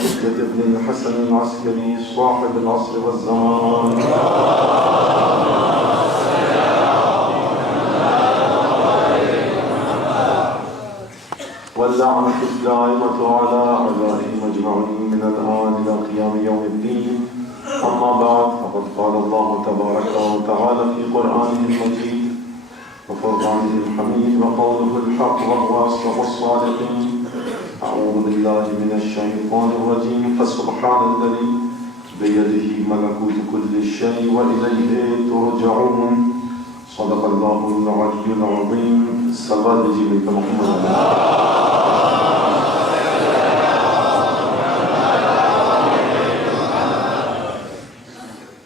حجة ابن الحسن العسكري صاحب العصر والزمان واللعنة الدائمة على أعدائهم أجمعين من الآن إلى قيام يوم الدين. أما بعد، فقد قال الله تبارك وتعالى في قرآنه المجيد وفرقانه الحميد وقوله الحق وهو أصدق الصادقين. أعوذ بالله من الشيطان الرجيم. فسبحان الذي بيده ملكوت كل شيء وإليه ترجعون. صدق الله العلي العظيم. صلوات بجيبك محمد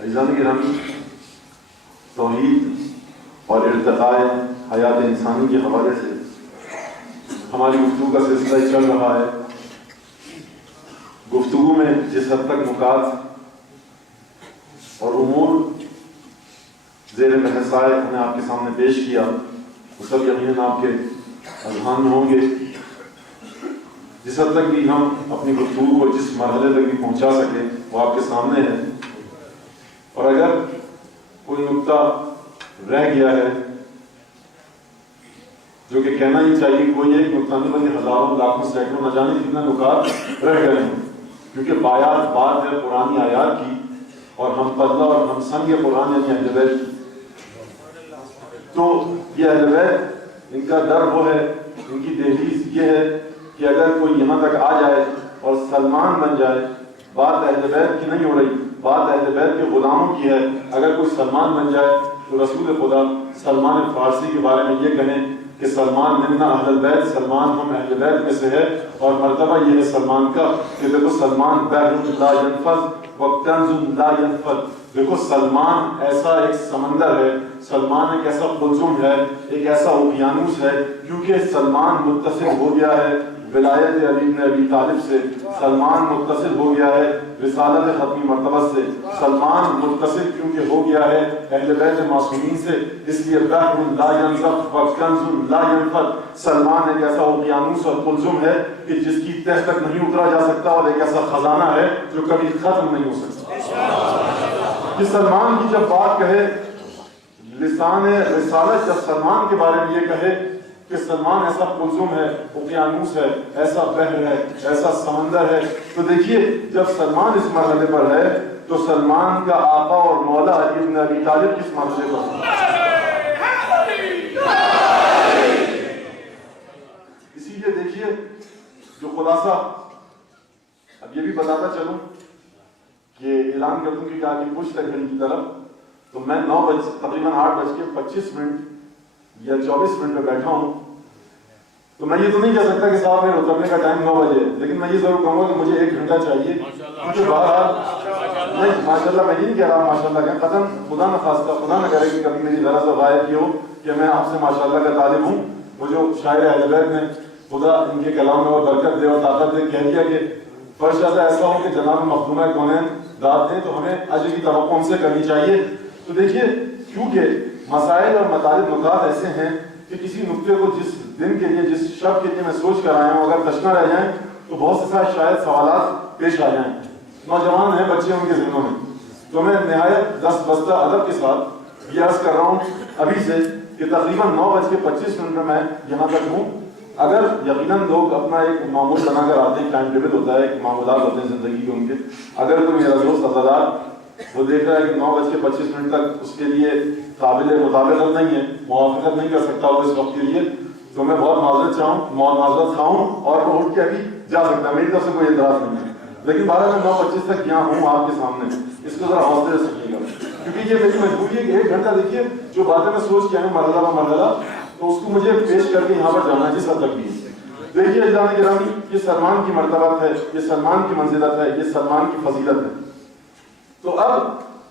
عزیزان گرامی، توحید اور ارتقاء حیات انسانی کے حوالے سے ہماری گفتگو کا سلسلہ چل رہا ہے. گفتگو میں جس حد تک نکات اور امور زیر بحث آئے ہم نے آپ کے سامنے پیش کیا، وہ سب یقیناً آپ کے اذہان میں ہوں گے. جس حد تک بھی ہم اپنی گفتگو کو جس مرحلے تک بھی پہنچا سکیں وہ آپ کے سامنے ہے. اور اگر کوئی نقطہ رہ گیا ہے جو کہ کہنا ہی چاہیے، کوئی ایک نقطہ نہیں بلکہ ہزاروں لاکھوں سینکڑوں نہ جانے کتنے نکات رہ گئے ہیں، کیونکہ بات ہے پرانی آیات کی اور ہم پلہ اور ہم سنگ قرآن یعنی اہل بیت کی. تو یہ اہل بیت، ان کا در وہ ہے، ان کی دہلیز یہ ہے کہ اگر کوئی یہاں تک آ جائے اور سلمان بن جائے، بات اہل بیت کی نہیں ہو رہی، بات اہل بیت کے غلاموں کی ہے. اگر کوئی سلمان بن جائے تو رسول خدا سلمان فارسی کے بارے میں یہ کہیں کہ سلمان منا اہل البیت، سلمان ہم اہل بیت میں سے ہے. اور مرتبہ یہ ہے سلمان کا کہ دیکھو سلمان بحر لا ینفذ وکنز لا ینفذ. دیکھو سلمان ایسا ایک سمندر ہے، سلمان ایک ایسا قلزم ہے، ایک ایسا اوقیانوس ہے، کیونکہ سلمان متصل ہو گیا ہے ولایت علی بن ابی طالب سے، سلمان متصل ہو گیا ہے رسالت ختمی مرتبہ سے، سلمان متصل کیونکہ ہو گیا ہے اہل بیت معصومین سے، اس لیے بحر لا ینفذ وکنز لا ینفذ. سلمان ایک ایسا اوقیانوس اور قلزم ہے کہ جس کی تہ تک نہیں اترا جا سکتا، اور ایک ایسا خزانہ ہے جو کبھی ختم نہیں ہو سکتا. کہ سلمان کی جب بات کہے لسان رسالت، جب سلمان کے بارے میں یہ کہے کہ سلمان ایسا قلزم ہے، اوقیانوس ہے، ایسا بحر ہے، ایسا سمندر ہے، تو دیکھیے جب سلمان اس مرحلے پر ہے تو سلمان کا آقا اور مولا علی بن ابی طالب کس مرحلے پر ہے؟ اسی لیے دیکھیے جو خلاصہ اب یہ بھی بتاتا چلوں کہ اعلان کر دوں کہ آگے پشت ہے گھڑی کی طرف، تو میں تقریباً 8:25 یا 24 پہ بیٹھا ہوں. تو میں یہ تو نہیں کہہ سکتا کہ صاحب میرے اترنے کا ٹائم 9 بجے ہے، لیکن میں یہ ضرور کہوں گا کہ مجھے 1 گھنٹہ چاہیے. کیونکہ بہرحال نہیں ماشاءاللہ میں یہ نہیں کہہ رہا ماشاءاللہ کہ قدم خدا نہ خواستہ، خدا نہ کرے کہ کبھی میری غرض غائب کی ہو کہ میں آپ سے ماشاءاللہ کا طالب ہوں. وہ جو شاعر اہل بیت نے خدا ان کے کلام میں اور برکت دے اور طاقت دے کہہ دیا کہ فرض ایسا ہو کہ جناب مخدومہ کونین داد دیں تو ہمیں اجر کی توقع ان سے کرنی چاہیے. تو دیکھیے کیونکہ مسائل اور مطالب نکات ایسے ہیں کہ کسی نقطے کو جس دن کے لیے جس شب کے لیے میں سوچ کر آیا ہوں اگر تشنا رہ جائیں تو بہت سے ساتھ شاید سوالات پیش آ جائیں. نوجوان ہیں بچے ان کے ذہنوں میں، تو میں نہایت دست بستہ ادب کے ساتھ یہ عرض کر رہا ہوں ابھی سے کہ تقریباً 9:25 پہ میں یہاں تک ہوں. اگر یقیناً لوگ اپنا ایک معمول بنا کر آتے ہیں، ٹائم ٹیبل ہوتا ہے، ایک معمولات ہوتے ہیں زندگی کے ان کے، اگر کوئی میرا دوست عزادار وہ دیکھ رہا ہے کہ 9:25 تک اس کے لیے قابل مطابقت نہیں ہے، موافقت نہیں کر سکتا ہو اس وقت کے لیے، تو میں بہت معذرت خواہوں اور وہ اٹھ کے ابھی جا سکتا ہے، میری طرف سے کوئی اعتراض نہیں ہے. لیکن 12 میں 9:25 تک یہاں ہوں آپ کے سامنے، اس کو ذرا حوصلے سے سمجھیے گا، کیونکہ یہ میری مجبوری ہے کہ 1 گھنٹہ دیکھیے جو باتیں میں سوچ کے آئے ہوں مرحلہ مرحلہ، تو اس کو مجھے پیش کر کے یہاں پر جانا ہے جس حد تک بھی. دیکھیے عزیزان گرامی، یہ سلمان کی مرتبت ہے، یہ سلمان کی منزلت ہے، یہ سلمان کی فضیلت ہے. تو اب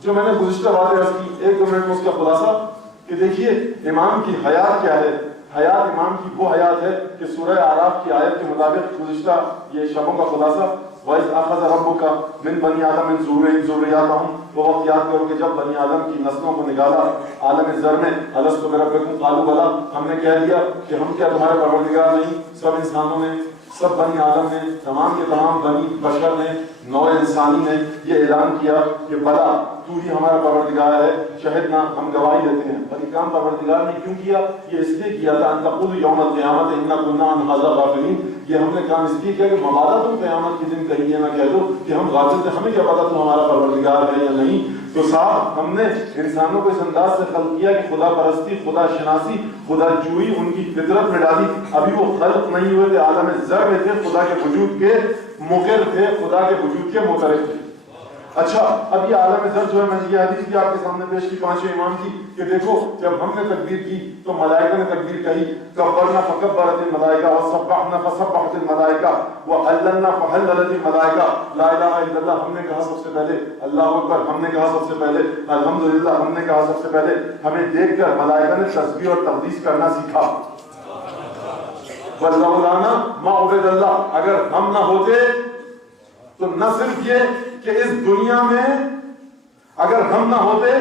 جو میں نے گزشتہ باتیں عرض کی 1-2 منٹ میں اس کا خلاصہ کہ دیکھیے امام کی حیات کیا ہے. حیات امام کی وہ حیات ہے کہ سورہ اعراف کی آیت کے مطابق گزشتہ یہ شبوں کا خلاصہ وَإِذْ أَخَذَ رَبُّكَ مِنْ بَنِي آدَمَ مِنْ ظُهُورِهِمْ ذُرِّيَّتَهُمْ، وہ وقت یاد کرو کہ جب بنی آدم کی نسلوں کو نکالا عالم زر میں، أَلَسْتُ بِرَبِّكُمْ قَالُوا بَلَىٰ، ہم نے کہہ دیا کہ ہم کیا تمہارے پروردگار نہیں. سب انسانوں نے سب بنی آدم نے، تمام کے تمام بنی بشر نے، نوع انسانی نے یہ اعلان کیا کہ بلا تو ہی ہمارا پروردگار ہے، شہدنا ہم گواہی دیتے ہیں۔ اور یہ کام پروردگار نے کیوں کیا؟ یہ اس لیے کیا تھا ان تقولوا یوم القیامت انا کنا عن ھذا غافلین، یہ ہم نے کام اس لیے کیا کہ مبادا تم قیامت کے دن کہیں یہ نہ کہہ دو کہ ہم غافل تھے، ہمیں کیا پتا تم ہمارا پروردگار ہے یا نہیں۔ تو صاحب ہم نے انسانوں کو اس انداز سے خلق کیا کہ خدا پرستی، خدا شناسی، خدا جوئی ان کی فطرت میں ڈالی۔ ابھی وہ خلق نہیں ہوئے تھے، عالم ذر میں تھے، خدا کے وجود کے مقر تھے، خدا کے وجود کے معترف تھے۔ اچھا اب یہ عالم ذر جو ہے، میں یہ حدیث بھی آپ کے سامنے پیش کی پانچویں امام کی کہ دیکھو جب ہم نے تکبیر کی تو ملائکہ نے تکبیر کہی، کبرنا فکبرت الملائکہ وسبحنا فسبحت الملائکہ وحللنا فحللت الملائکہ، لا الہ الا اللہ ہم نے کہا سب سے پہلے، اللہ اکبر ہم نے کہا سب سے پہلے، الحمدللہ ہم نے کہا سب سے پہلے۔ ہمیں دیکھ کر ملائکہ نے تسبیح اور تقدیس کرنا سیکھا۔ وَلَوْلَانَا مَا عُبِدَ اللَّهُ، اگر ہم نہ ہوتے تو نہ صرف یہ کہ اس دنیا میں، اگر ہم نہ ہوتے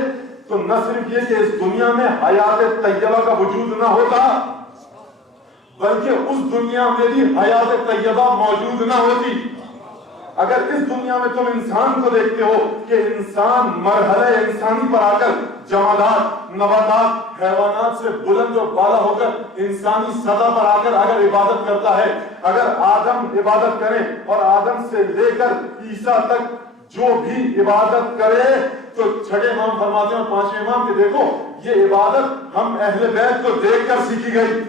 تو نہ صرف یہ کہ اس دنیا میں حیات طیبہ کا وجود نہ ہوتا، بلکہ اس دنیا میں بھی حیات طیبہ موجود نہ ہوتی۔ اگر اس دنیا میں تم انسان کو دیکھتے ہو کہ انسان مرحلہ انسانی پر آ کر جمادات، نباتات، حیوانات سے بلند اور بالا ہو کر انسانی سطح پر آ کر اگر عبادت کرتا ہے، اگر آدم عبادت کریں اور آدم سے لے کر عیسیٰ تک جو بھی عبادت کرے، تو چھٹے امام فرماتے ہیں اور پانچویں امام کہ دیکھو یہ عبادت ہم اہل بیت کو دیکھ کر سیکھی گئی۔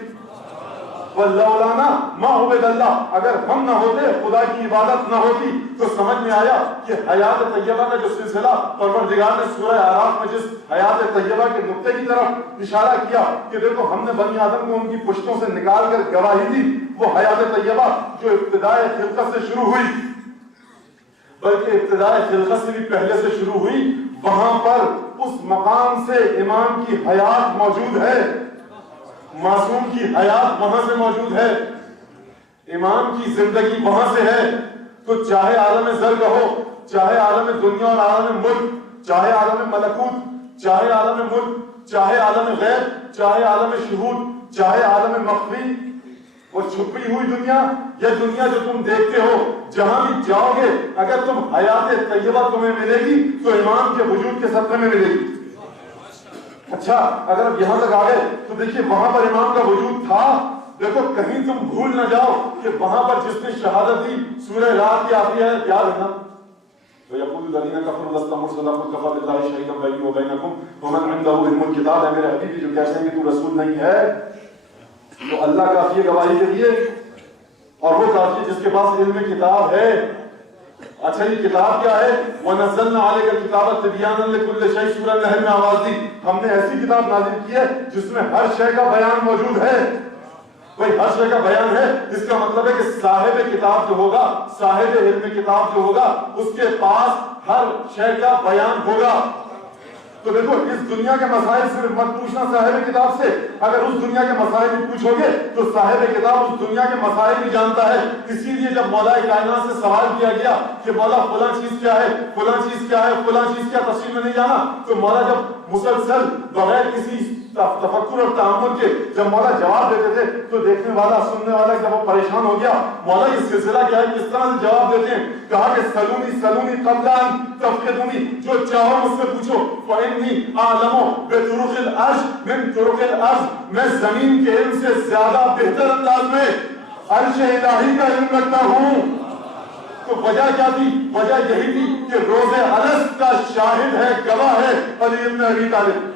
وَلَوْلَانَا مَا عُبِدَ اللَّهُ، اگر ہم نہ ہوتے، خدا کی عبادت نہ ہوتی، تو سمجھ میں آیا کہ حیات طیبہ کا جو سلسلہ پروردگار نے سورہ اعراف میں جس حیات طیبہ کے نقطے کی طرف اشارہ کیا کہ دیکھو ہم نے بنی آدم کو ان کی پشتوں سے نکال کر گواہی دی، وہ حیات طیبہ جو ابتدائے خلقت سے شروع ہوئی، بلکہ ابتدائے خلقت سے بھی پہلے سے شروع ہوئی، وہاں پر اس مقام سے امام کی حیات موجود ہے، معصوم کی حیات وہاں سے موجود ہے، امام کی زندگی وہاں سے ہے۔ تو چاہے عالم ذر کا ہو، چاہے عالم دنیا اور عالم ملک، چاہے عالم ملکوت، چاہے عالم ملک، چاہے عالم غیب، چاہے عالم شہود، چاہے عالم مخفی، وہ چھپی ہوئی دنیا یا دنیا جو تم دیکھتے ہو، جہاں بھی جاؤ گے اگر تم حیات طیبہ تمہیں ملے گی تو امام کے وجود کے صدقے میں ملے گی۔ اچھا اگر اب یہاں تک آ گئے تو دیکھیے وہاں پر امام کا وجود تھا، دیکھو کہیں تم بھول نہ جاؤ کہ وہاں پر جس نے شہادت دی، سورہ رات کی آخری آیت یاد ہے نا، وَيَقُولُ الَّذِينَ كَفَرُوا لَسْتَ مُرْسَلًا قُلْ كَفَىٰ بِاللَّهِ شَهِيدًا بَيْنِي وَبَيْنَكُمْ وَمَنْ عِندَهُ عِلْمُ الْكِتَابِ، ہے میرے حبیبی جو کہتے ہیں کہ تو رسول نہیں ہے تو اللہ کافی ہے گواہی کے لیے، اور وہ کافی ہے جس کے پاس علم کتاب ہے۔ اچھا یہ کتاب کیا ہے؟ وَنَزَّلْنَا عَلَيْكَ الْكِتَابَ تِبْيَانًا لِكُلِّ شَيْءٍ، سورہ نحل میں آواز دی، ہم نے ایسی کتاب نازل کی ہے جس میں ہر شے کا بیان موجود ہے۔ بھئی ہر شے کا بیان ہے، اس کا مطلب ہے کہ صاحب کتاب جو ہوگا، صاحب علم کتاب جو ہوگا، اس کے پاس ہر شے کا بیان ہوگا۔ تو دیکھو اس دنیا کے مسائل صرف مت پوچھنا صاحب کتاب سے، اگر اس دنیا کے مسائل بھی پوچھو گے تو صاحب کتاب اس دنیا کے مسائل بھی جانتا ہے۔ اسی لیے جب مولا کائنات سے سوال کیا گیا کہ مولا فلاں چیز کیا ہے، فلاں چیز کیا ہے، فلاں چیز کیا، تفصیل میں نہیں جانا، تو مولا جب مسلسل بغیر کسی تفکر اور تعامل کے جب مولا جواب دیتے تھے تو دیکھنے والا سننے والا جب وہ پریشان ہو گیا، مولا یہ سلسلہ کیا ہے، کس طرح سے جواب دیتے ہیں؟ کہا کہ سلونی سلونی قبل ان تفقدونی، جو چاہو مجھ سے پوچھو، فإنی اعلم بطرق العرش من طرق الارض، میں زمین کے علم سے زیادہ بہتر انداز میں عرش الہی کا علم رکھتا ہوں۔ تو وجہ کیا تھی؟ وجہ یہی تھی کہ روز الست کا شاہد ہے، گواہ ہے علی بن ابی طالب۔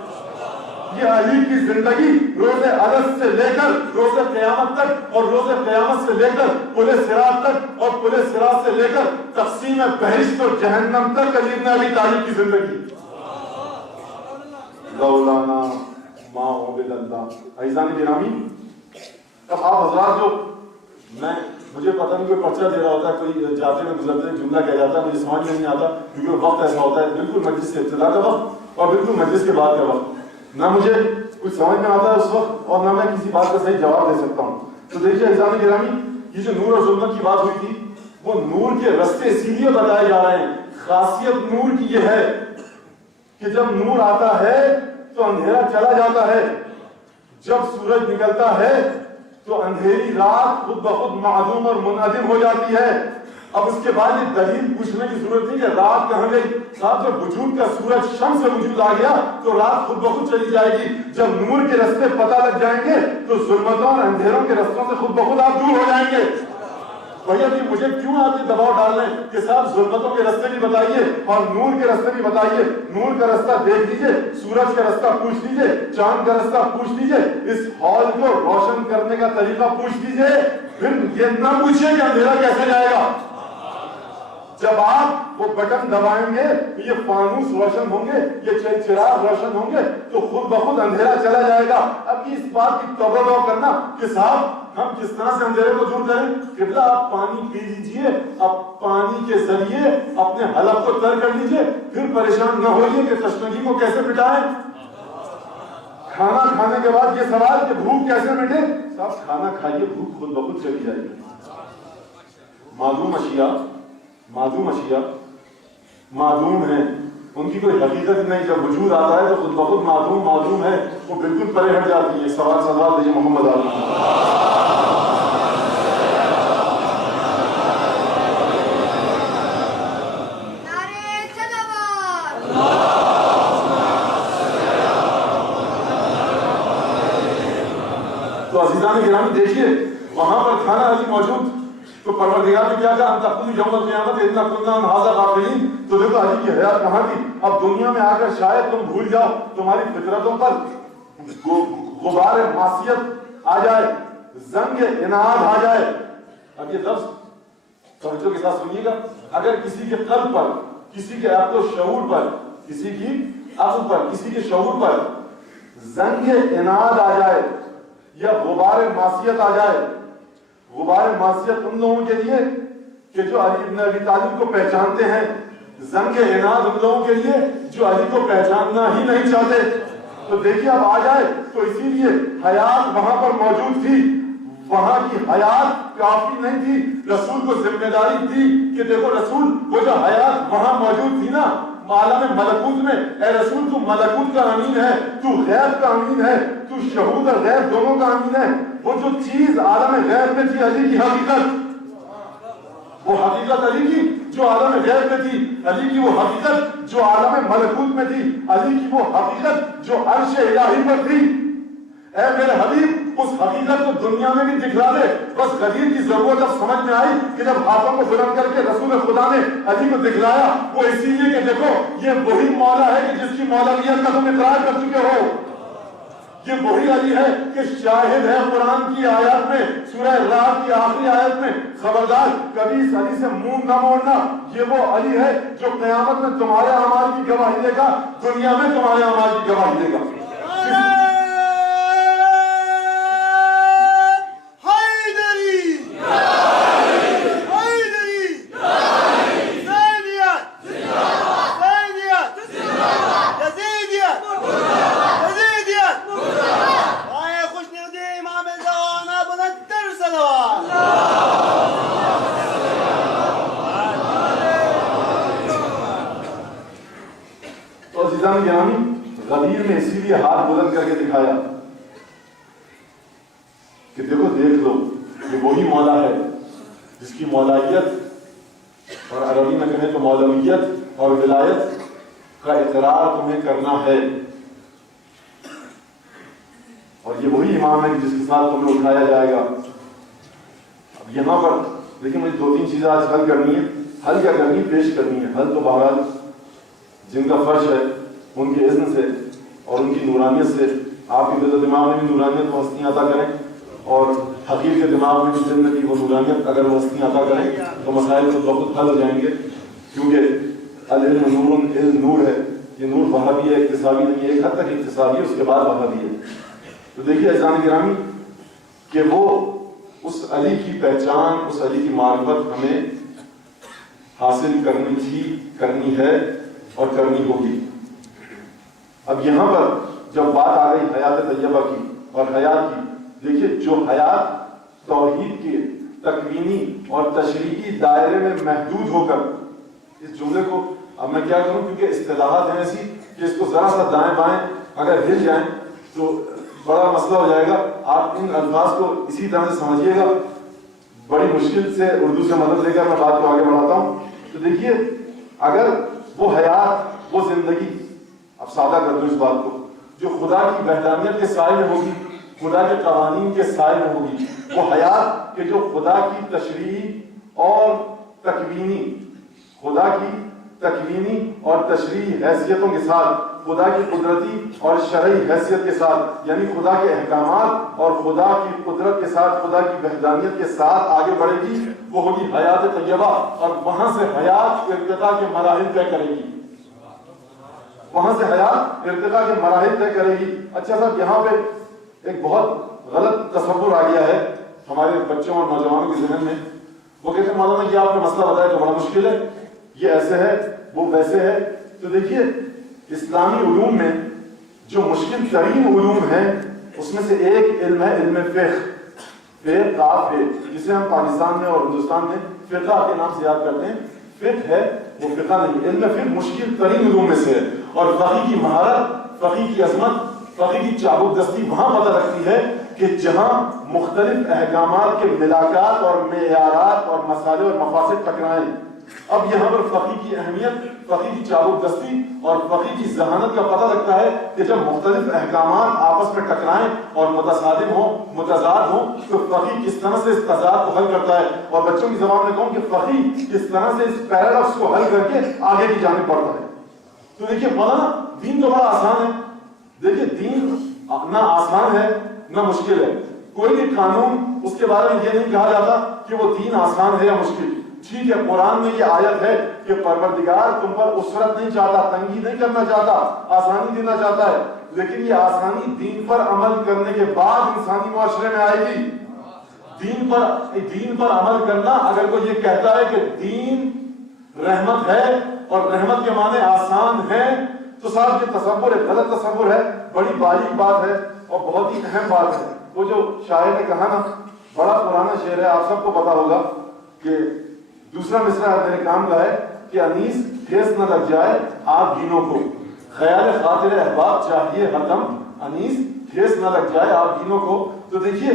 یہ علی کی زندگی روز الست سے لے کر روز قیامت تک، اور روز قیامت سے لے کر پل صراط تک، اور پل صراط سے لے کر تقسیم بہشت اور جہنم تک علی بن ابی طالب کی زندگی۔ لولانا ما عبد اللہ۔ عزیزان گرامی، اب آپ حضرات جو مجھے پتہ نہیں کوئی پرچہ دے رہا ہوتا ہے، کوئی جاتے میں گزرتے جملہ کہہ جاتا ہے، مجھے سمجھ میں نہیں آتا کیونکہ وقت ایسا ہوتا ہے، بالکل مجلس سے ابتدا کا وقت اور بالکل مجلس کے بعد کا وقت، نہ مجھے کچھ سمجھ میں آتا ہے اس وقت اور نہ میں کسی بات کا صحیح جواب دے سکتا ہوں۔ تو دیکھیے عزیزان گرامی، یہ جو نور اور ظلمت کی بات ہوئی تھی، وہ نور کے رستے اسی لیے بتائے جا رہے ہیں۔ خاصیت نور کی یہ ہے کہ جب نور آتا ہے تو اندھیرا چلا جاتا ہے، جب سورج نکلتا ہے تو اندھیری رات خود بخود معدوم اور منعدم ہو جاتی ہے. اب اس کے بعد یہ دلیل پوچھنے کی ضرورت نہیں کہ رات کہاں گئی. صاحب جب وجود کا سورج شمس سے وجود آ گیا تو رات خود بخود چلی جائے گی. جب نور کے رستے پتہ لگ جائیں گے تو ظلمتوں اور اندھیروں کے رستوں سے خود بخود آپ دور ہو جائیں گے. بھیا جی مجھے کیوں آپ یہ دباؤ ڈال رہے ہیں کہ صاحب ظلمتوں کے رستے بھی بتائیے اور نور کے رستے بھی بتائیے. نور کا رستہ دیکھ لیجئے, سورج کا رستہ پوچھ لیجئے, چاند کا رستہ پوچھ لیجئے, اس ہال کو روشن کرنے کا طریقہ پوچھ لیجئے. پھر یہ نہ پوچھئے کہ اندھیرا کیسے جائے گا. جب آپ وہ بٹن دبائیں گے یہ فانوس روشن ہوں گے, یہ چراغ روشن ہوں گے تو خود بخود اندھیرا چلا جائے گا. اب اس بات کی توبہ کرنا کہ صاحب ہم کس طرح سے اندھیرے کو دور کریں. قبلہ آپ پانی پی لیجئے, اب پانی کے ذریعے اپنے حلق کو تر کر لیجئے, پھر پریشان نہ ہوئیے کہ تشنگی کو کیسے مٹائیں. کھانا کھانے کے بعد یہ سوال کہ بھوک کیسے مٹے. صاحب کھانا کھائیے, بھوک خود بخود چلی جائے گی. معدوم اشیاء معدوم ہیں, ان کی کوئی حقیقت نہیں. جب وجود آتا ہے تو خود بخود معدوم ہے, وہ بالکل پرے ہٹ جاتی ہے. سوال دیجیے محمد عالم. تو عزیزان گرامی دیکھیے وہاں پر کھانا علی موجود, تو پروردگار نے کیا کہا ان تقول یوم القیامت اتنا کننا عن ھذا غافلین. تو دیکھو علی کی حیات کہاں تھی. اب دنیا میں آ کر شاید تم بھول جاؤ, تمہاری فطرتوں پر غبار معصیت آ جائے, زنگ اناد آ جائے. اب یہ لفظ توجہ کے ساتھ سنیے گا. اگر کسی کے قلب پر, کسی کے عقل و شعور پر, کسی کی عقل پر, کسی کے شعور پر زنگ اناد آ جائے یا غبار معصیت آ جائے. غبار معصیت ان لوگوں کے لیے کہ جو علی ابن ابی طالب کو پہچانتے ہیں, زنگ عناد ان لوگوں کے لیے جو علی کو پہچاننا ہی نہیں چاہتے. تو دیکھیے اب آ جائے تو اسی لیے حیات وہاں پر موجود تھی. وہاں کی حیات کافی نہیں تھی, رسول کو ذمہ داری تھی کہ دیکھو رسول وہ جو حیات وہاں موجود تھی نا عالم ملکوت میں, اے رسول تو ملکوت کا امین ہے, تو غیب کا امین ہے, تو شہود اور غیب دونوں کا امین ہے. وہ جو چیز عالم غیب میں تھی علی کی حقیقت, وہ حقیقت علی کی جو عالم غیب میں تھی, علی کی وہ حقیقت جو عالم ملکوت میں تھی, علی کی وہ حقیقت جو عرش الہی پر تھی. اے میرے حبیب اس حقیقت کو دنیا میں بھی دکھلا دے. بس غدیر کی ضرورت اب سمجھ میں آئی کہ جب ہاتھوں کو بلند کر کے رسول خدا نے علی کو دکھلایا وہ اسی لیے کہ دیکھو یہ وہی مولا ہے کہ جس کی مولاویت کا تم اقرار کر چکے ہو. یہ وہی علی ہے کہ شاہد ہے قرآن کی آیات میں, سورہ رات کی آخری آیت میں, خبردار کبھی اس علی سے منہ نہ موڑنا. یہ وہ علی ہے جو قیامت میں تمہارے اعمال کی گواہی دے گا, دنیا میں تمہارے اعمال کی گواہی دے گا. غدیر نے اسی لیے ہاتھ بلند کر کے دکھایا کہ دیکھو دیکھ لو یہ وہی مولا ہے جس کی مولائیت اور عربی میں کہیں تو مولویت اور ولایت کا اقرار تمہیں کرنا ہے. اور یہ وہی امام ہے جس کے ساتھ تمہیں اٹھایا جائے گا. اب یہاں پر لیکن مجھے دو تین چیزیں آج حل کرنی ہے. حل کیا کرنی ہے؟ پیش کرنی ہے. حل تو بہرحال جن کا فرش ہے ان کے اذن سے اور ان کی نورانیت سے, آپ کے دل دماغ میں بھی نورانیت و ہستیاں عطا کریں, اور حقیر کے دماغ میں بھی زندگی وہ نورانیت اگر وہ ہستیاں عطا کریں تو مسائل تو بہت حل ہو جائیں گے. کیونکہ العلم نور, علم نور ہے. یہ نور وہابی ہے, اکتسابی نہیں ہے. ایک حد تک اکتسابی ہے, اس کے بعد وہابی ہے. تو دیکھیے عزیزان گرامی کہ وہ اس علی کی پہچان, اس علی کی معرفت ہمیں حاصل کرنی ہے اور کرنی ہوگی. اب یہاں پر جب بات آ گئی حیات طیبہ کی اور حیات کی, دیکھیے جو حیات توحید کے تکوینی اور تشریعی دائرے میں محدود ہو کر, اس جملے کو اب میں کیا کروں کیونکہ اصطلاحات ہیں ایسی کہ اس کو ذرا سا دائیں بائیں اگر ہل جائیں تو بڑا مسئلہ ہو جائے گا. آپ ان الفاظ کو اسی طرح سے سمجھیے گا. بڑی مشکل سے اردو سے مدد لے کر میں بات کو آگے بڑھاتا ہوں. تو دیکھیے اگر وہ حیات وہ زندگی، اب سادہ کر دوں اس بات کو، جو خدا کی وحدانیت کے سائے میں ہوگی، خدا کے قوانین کے سائے میں ہوگی، وہ حیات کہ جو خدا کی تشریح اور تکوینی، خدا کی تکوینی اور تشریحی حیثیتوں کے ساتھ، خدا کی قدرتی اور شرعی حیثیت کے ساتھ، یعنی خدا کے احکامات اور خدا کی قدرت کے ساتھ، خدا کی وحدانیت کے ساتھ آگے بڑھے گی، وہ ہوگی حیات طیبہ. اور وہاں سے حیات ارتقاء کے مراحل طے کرے گی، وہاں سے حیات ارتقاء کے مراحل طے کرے گی. اچھا صاحب، یہاں پہ ایک بہت غلط تصور آ گیا ہے ہمارے بچوں اور نوجوانوں کے ذہن میں. وہ کہتے ہیں مولانا یہ آپ نے مسئلہ بتایا تو بڑا مشکل ہے، یہ ایسے ہے وہ ویسے ہے. تو دیکھیے اسلامی علوم میں جو مشکل ترین علوم ہیں اس میں سے ایک علم ہے علم فقہ ہے، جسے ہم پاکستان میں اور ہندوستان میں فقہ کے نام سے یاد کرتے ہیں. فقہ ہے وہ فقہ نہیں. علم فقہ مشکل ترین علوم میں سے ہے، اور فقہ کی مہارت، فقہ کی عظمت، فقہ کی چابک دستی وہاں پتہ لگتی ہے کہ جہاں مختلف احکامات کے ملاقات اور معیارات اور مسائل اور مفاسد ٹکرائیں. اب یہاں پر فقہ کی اہمیت، فقہ کی چابک دستی اور فقہ کی ذہانت کا پتہ لگتا ہے کہ جب مختلف احکامات آپس میں ٹکرائیں اور متصادم ہوں، متضاد ہوں، تو فقہ کس طرح سے اس تضاد کو حل کرتا ہے. اور بچوں کی زبان میں کہوں کہ فقہ کس طرح سے اس پیراڈاکس کو حل کر کے آگے کی جانب بڑھتا ہے. تو دیکھیے مولانا دین تو بڑا آسان ہے. دیکھیے دین نہ آسان ہے نہ مشکل ہے. کوئی بھی قانون اس کے بارے میں یہ نہیں کہا جاتا کہ وہ دین آسان ہے یا مشکل. ٹھیک ہے قرآن میں یہ آیت ہے کہ پروردگار تم پر اسرت نہیں چاہتا، تنگی نہیں کرنا چاہتا، آسانی دینا چاہتا ہے. لیکن یہ آسانی دین پر عمل کرنے کے بعد انسانی معاشرے میں آئے گی. دین پر عمل کرنا، اگر کوئی یہ کہتا ہے کہ دین رحمت ہے اور رحمت کے معنی آسان ہے، تو صاحب یہ تصور ہے، غلط تصور ہے. بڑی باریک بات ہے اور بہت ہی اہم بات ہے. وہ جو شاعر نے کہا نا، بڑا پرانا شعر ہے، آپ سب کو پتا ہوگا کہ دوسرا مصرع میرے کام کا ہے کہ انیس ٹھیس نہ لگ جائے آپ گینوں کو، خیال خاطر احباب چاہیے ہردم، انیس ٹھیس نہ لگ جائے آپ گینوں کو. تو دیکھیے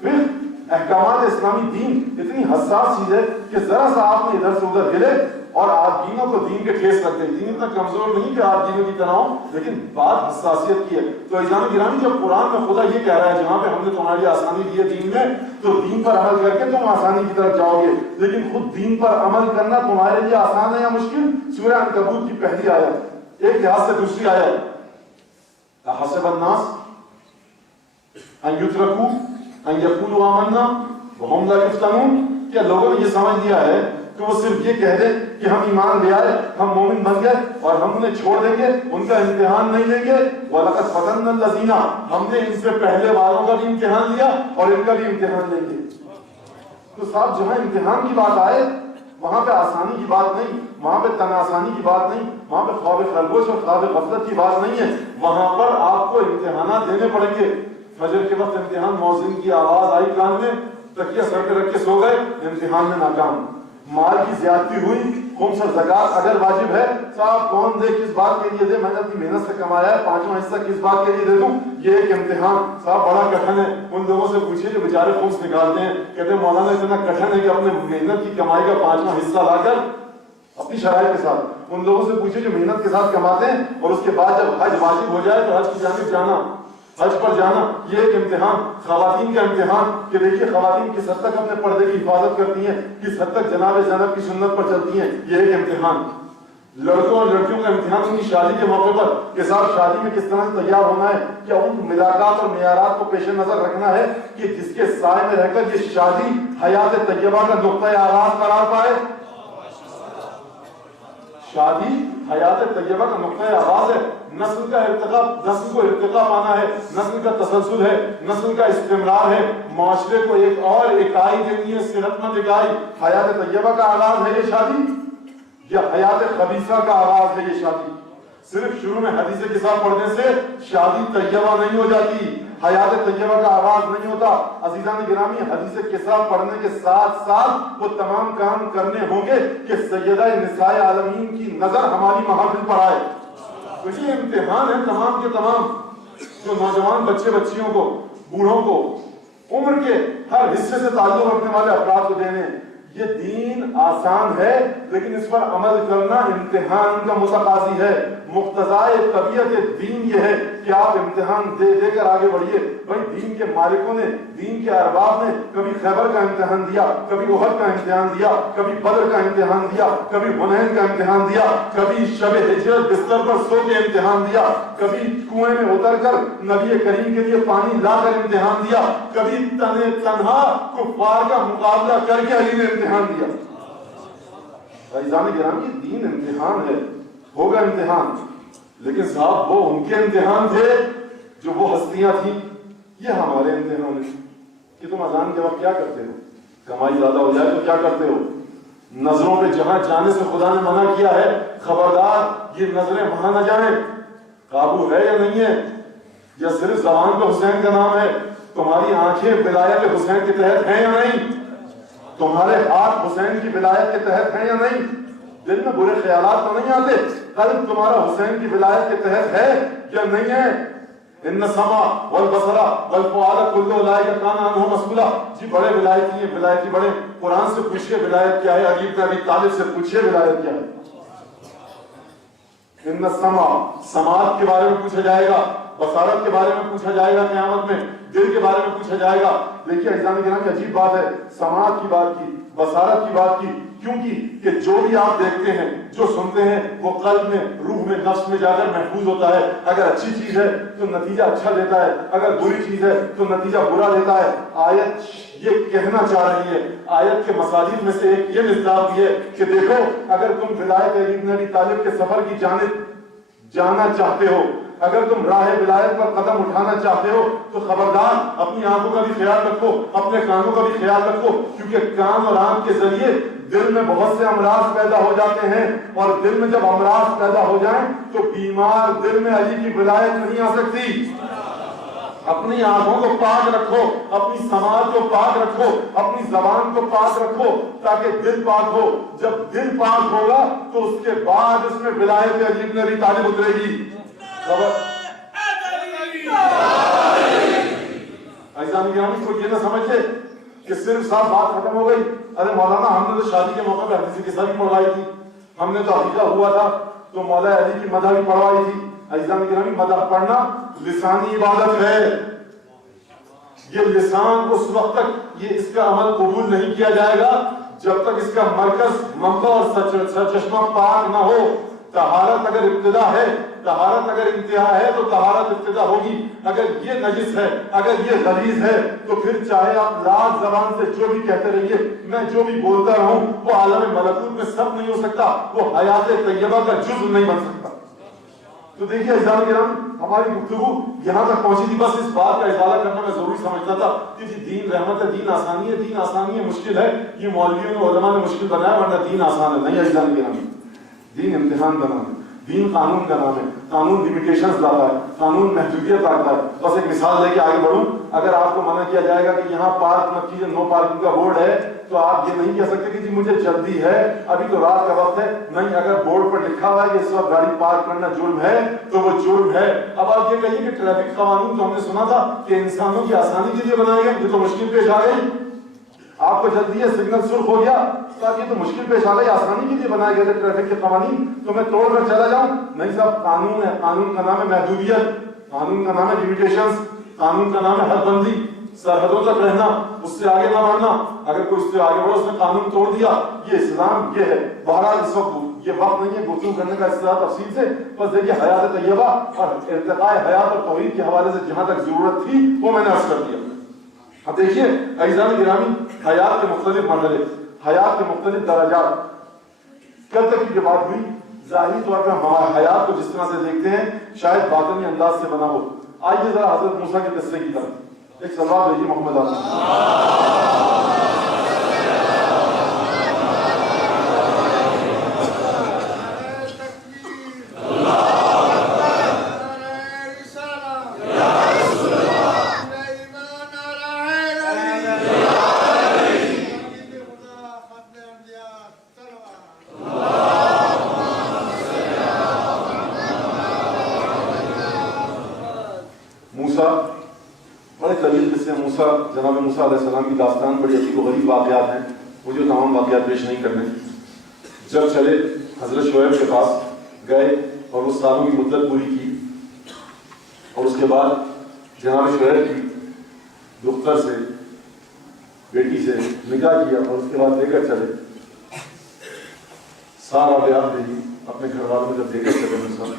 پھر احکامات اسلامی دین اتنی حساس چیز ہے کہ ذرا سا آپ نے ادھر سے ادھر ہلے اور آپ دینوں کو دین کے ٹھیس کرتے ہیں. دین اتنا کمزور نہیں کہ آپ دینوں کی طرح ہوں، لیکن بات حساسیت کی ہے. تو عزیزان گرامی، جب قرآن میں خدا یہ کہہ رہا ہے جہاں پہ ہم نے تمہاری آسانی دی ہے دین میں، تو دین پر عمل کر کے تم آسانی کی طرف جاؤ گے. لیکن خود دین پر عمل کرنا تمہارے لیے آسان ہے یا مشکل؟ سورہ عنکبوت کی پہلی آیت ایک لحاظ سے دوسری آیت، احسب الناس ان یترکوا ان یقولوا آمنا وهم لا یفتنون. کیا لوگوں نے یہ سمجھ لیا ہے کہ وہ صرف یہ کہہ دیں کہ ہم ایمان لے آئے، ہم مومن بن گئے اور ہم انہیں چھوڑ دیں گے، ان کا امتحان نہیں لیں گے؟ وَلَقَدْ فَتَنَّا الَّذِينَ، ہم نے ان سے پہلے والوں کا بھی امتحان لیا اور ان کا بھی امتحان لیں گے. تو صاحب جہاں امتحان کی بات آئے وہاں پہ آسانی کی بات نہیں، وہاں پہ تن آسانی کی بات نہیں، وہاں پہ خواب خرگوش اور خواب غفلت کی بات نہیں ہے. وہاں پر آپ کو امتحانات دینے پڑیں گے. فجر کے وقت امتحان، مؤذن کی آواز آئی کان میں، تکیہ سر پہ رکھ کے سو گئے، امتحان میں ناکام. مال کی زیادتی ہوئی، خمس اور زکات اگر واجب ہے، صاحب کون دے، کس بات کے لیے دے، میں نے اپنی محنت سے کمایا ہے، 5واں حصہ کس بات کے لیے دے دوں، یہ ایک امتحان. صاحب بڑا کٹھن ہے. ان لوگوں سے پوچھیے جو بیچارے خمس نکالتے ہیں، کہتے ہیں مولانا اتنا کٹھن ہے کہ اپنے محنت کی کمائی کا 5واں حصہ لا کر اپنی شرائط کے ساتھ، ان لوگوں سے پوچھیے جو محنت کے ساتھ کماتے ہیں اور اس کے بعد جب حج واجب ہو جائے تو حج کی جانب جانا، حج پر جانا، یہ ایک امتحان. خواتین کا امتحان کہ دیکھیے خواتین کس حد تک اپنے پردے کی حفاظت کرتی ہیں، کس حد تک جناب زینب کی سنت پر چلتی ہیں، یہ ایک امتحان. لڑکوں اور لڑکیوں کا امتحان ان کی شادی کے موقع پر کہ صاحب شادی میں کس طرح سے تیار ہونا ہے، کیا ان ملاقات اور معیارات کو پیش نظر رکھنا ہے کہ جس کے سائے میں رہ کر یہ شادی حیات طیبہ کا نقطۂ آغاز قرار پائے. شادی حیات طیبہ کا نقطۂ آغاز ہے. نسل کا ارتقاء، نسل کو ارتقاء پانا ہے، نسل کا تسلسل ہے، نسل کا استمرار ہے، معاشرے کو ایک اور اکائی دینی ہے، صحت مند اکائی. حیات طیبہ کا آغاز ہے یہ شادی یا حیات خبیثہ کا آغاز ہے یہ شادی؟ صرف شروع میں حدیث کتاب پڑھنے سے شادی طیبہ نہیں ہو جاتی، حیات طیبہ کا آغاز نہیں ہوتا. عزیزان گرامی، حدیث کتاب پڑھنے کے ساتھ ساتھ وہ تمام کام کرنے ہوں گے کہ سیدہ نساء عالمین کی نظر ہماری محافل پر آئے. تو یہ امتحان ہے تمام کے تمام. جو نوجوان بچے بچیوں کو، بوڑھوں کو، عمر کے ہر حصے سے تعلق رکھنے والے افراد کو دینے. یہ دین آسان ہے لیکن اس پر عمل کرنا امتحان کا متقاضی ہے. مقتضائے طبیعت دین یہ ہے کہ آپ امتحان دے دے کر آگے بڑھیے. بھائی دین کے مالکوں نے، دین کے ارباب نے کبھی خیبر کا امتحان دیا، کبھی احد کا امتحان دیا، کبھی بدر کا امتحان دیا، کبھی حنین کا امتحان دیا، کبھی شب ہجرت بستر پر سو کے امتحان دیا، کبھی کنویں میں اتر کر نبی کریم کے لیے پانی لا کر امتحان دیا، کبھی تنہا کفار کا مقابلہ کر کے علی نے امتحان دیا. عزیزان گرامی دین امتحان ہے، ہوگا امتحان، لیکن صاحب وہ ان کے امتحان تھے جو وہ ہستیاں تھیں، یہ ہمارے امتحان ہیں کہ تم اذان کے وقت کیا کرتے ہو، کمائی زیادہ ہو جائے تو کیا کرتے ہو، نظروں پہ جہاں جانے سے خدا نے منع کیا ہے خبردار یہ نظریں وہاں نہ جائیں. قابو ہے یا نہیں ہے، یا صرف زبان پہ حسین کا نام ہے؟ تمہاری آنکھیں ولایت حسین کے تحت ہیں یا نہیں؟ تمہارے ہاتھ حسین کی ولایت کے تحت ہیں یا نہیں؟ دل میں برے خیالات تو نہیں آتے؟ قلب تمہارا حسین کی ولایت کے تحت ہے یا نہیں ہے؟ ان السمع والبصر والفؤاد كل اولئک کان عنہ مسئولا. جی بڑے ولایتی ہیں، ولایتی بڑے. قرآن سے پوچھئے ولایت کیا ہے، علی بن ابی طالب سے پوچھئے ولایت کیا ہے. ان السمع، سماعت کے بارے میں پوچھا جائے گا، بصارت کے بارے میں پوچھا جائے گا قیامت میں، دل کے بارے میں پوچھا جائے گا. دیکھیے عزیزان گرامی عجیب بات ہے، سماعت کی بات کی، بصارت کی بات کی، کیونکہ کہ جو بھی آپ دیکھتے ہیں، جو سنتے ہیں، وہ قلب میں، روح میں، نفس میں جا کر محفوظ ہوتا ہے. اگر اچھی چیز ہے تو نتیجہ اچھا دیتا ہے، اگر بری چیز ہے تو نتیجہ برا دیتا ہے. آیت یہ کہنا چاہ رہی ہے، آیت کے مصادیق میں سے ایک یہ مصداق بھی ہے کہ دیکھو اگر تم ولایت علی بن ابی طالب کے سفر کی جانب جانا چاہتے ہو، اگر تم راہ ولایت پر قدم اٹھانا چاہتے ہو تو خبردار اپنی آنکھوں کا بھی خیال رکھو، اپنے کانوں کا بھی خیال رکھو، کیونکہ کان اور آنکھ کے ذریعے دل میں بہت سے امراض پیدا ہو جاتے ہیں، اور دل میں جب امراض پیدا ہو جائیں تو بیمار دل میں علی کی ولایت نہیں آ سکتی. اپنی آنکھوں کو پاک رکھو، اپنی سماعت کو پاک رکھو، اپنی زبان کو پاک رکھو تاکہ دل پاک ہو. جب دل پاک ہوگا تو اس کے بعد اس میں ولایت علی بن ابی طالب اترے گی. عزیزان گرامی کو یہ نہ سمجھتے کہ صرف صاحب بات ختم ہو گئی. ارے مولانا ہم نے تو شادی کے موقع پہ حدیث قصہ بھی پڑھوائی تھی، ہم نے تو عقیدہ ہوا تھا تو مولا علی کی مدح بھی پڑھوائی تھی. عزیزان گرامی مدح پڑھنا لسانی عبادت ہے. یہ لسان اس وقت تک یہ اس کا عمل قبول نہیں کیا جائے گا جب تک اس کا مرکز، منبع اور سرچشمہ پاک نہ ہو. طہارت اگر ابتدا ہے، طہارت اگر انتہا ہے تو طہارت ابتدا ہوگی. اگر یہ نجس ہے، اگر یہ غلیظ ہے تو پھر چاہے آپ لاکھ زبان سے جو بھی کہتے رہیے، میں جو بھی بولتا رہوں، وہ عالم ملکوت میں سب نہیں ہو سکتا، وہ حیات طیبہ کا جزء نہیں بن سکتا. تو دیکھیے عزیزان کرام ہماری گفتگو یہاں تک پہنچی تھی. بس اس بات کا اضافہ کرنا میں ضروری سمجھتا تھا کہ جی دین رحمت ہے، دین آسانی ہے، دین آسانی ہے، مشکل ہے یہ مولویوں نے، علماء نے مشکل بنایا، ورنہ دین آسان ہے. نہیں عزیزان کرام، دین امتحان کا نام ہے، دین قانون کا نام ہے. قانون لیمیٹیشنز لاتا ہے، قانون محدودیت لاتا ہے. بس ایک مثال لے کے آگے بڑھوں. اگر آپ کو منع کیا جائے گا کہ یہاں پارک مت کیجیے، نو پارکنگ کا بورڈ ہے، تو آپ یہ نہیں کہہ سکتے کہ جی مجھے جلدی ہے، ابھی تو رات کا وقت ہے. نہیں، اگر بورڈ پر لکھا ہوا ہے کہ اس وقت گاڑی پارک کرنا جرم ہے تو وہ جرم ہے. اب آپ یہ کہیے کہ ٹریفک قوانین تو ہم نے سنا تھا کہ انسانوں کی آسانی کے لیے بنائے گئے، یہ تو مشکل پیش آ گئی. آپ کو جلدی ہے، سگنل سرخ ہو گیا تو آپ یہ تو مشکل پیش آ گئی، آسانی کے لیے بنائے گئے تھے ٹریفک کے قوانین، تو میں توڑ کر چلا جاؤں. نہیں صاحب، قانون ہے، قانون کا نام ہے محدودیت، قانون کا نام ہے لیمیٹیشنز، قانون کا نام ہے حد بندی، سرحدوں تک رہنا، اس سے آگے نہ بڑھنا. اگر کوئی اس سے آگے بڑھا، اس نے قانون توڑ دیا. یہ اسلام یہ ہے. بہرحال اس وقت یہ وقت نہیں ہے گفتگو کرنے کا اس طرح تفصیل سے. بس دیکھیے حیات طیبہ اور ارتقاء حیات اور توحید کے حوالے سے جہاں تک ضرورت تھی وہ میں نے عرض کر دیا. اب دیکھیے عزیزان گرامی، حیات کے مختلف مرحلے، حیات کے مختلف درجات. کل تک کی جو بات ہوئی ظاہری طور پر ہمارے حیات کو جس طرح سے دیکھتے ہیں شاید باطنی انداز سے بنا ہو. آئیے ذرا حضرت موسیٰ کے قصے کی طرف ایک صلوات بھیجیے محمد علیہ. جناب موسیٰ علیہ السلام کی داستان بڑی عجیب و غریب واقعات ہیں، مجھے تمام واقعات پیش نہیں کرنے. جب چلے حضرت شعیب کے پاس گئے اور اس سالوں کی مدت پوری کی، اور اس کے بعد جناب شعیب کی دختر سے، بیٹی سے نکاح کیا اور اس کے بعد لے کر چلے. سارا بیان دے اپنے گھر والوں میں جب لے کر چلے موسیٰ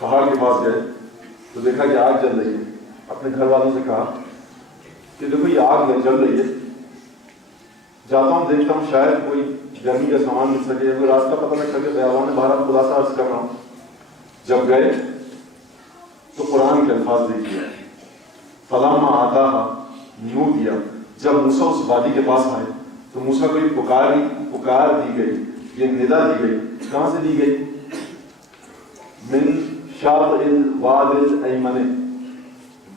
پہاڑ کے پاس گئے تو دیکھا کہ آگ جل رہی ہے. اپنے گھر والوں سے کہا کہ دیکھو یہ آگ جل رہی ہے، جاتا ہوں دیکھتا ہوں شاید کوئی گرمی کا سامان مل سکے، کوئی راستہ پتہ لگ سکے. بیابان بہرحال خلاصہ عرض کر رہا ہوں. جب گئے تو قرآن کے الفاظ دیکھیے، فلما آتاها نودیا. جب موسیٰ اس وادی کے پاس آئے تو موسیٰ کو یہ پکار دی گئی، یہ ندا دی گئی. کہاں سے دی گئی؟ من شاطئ الواد الایمن،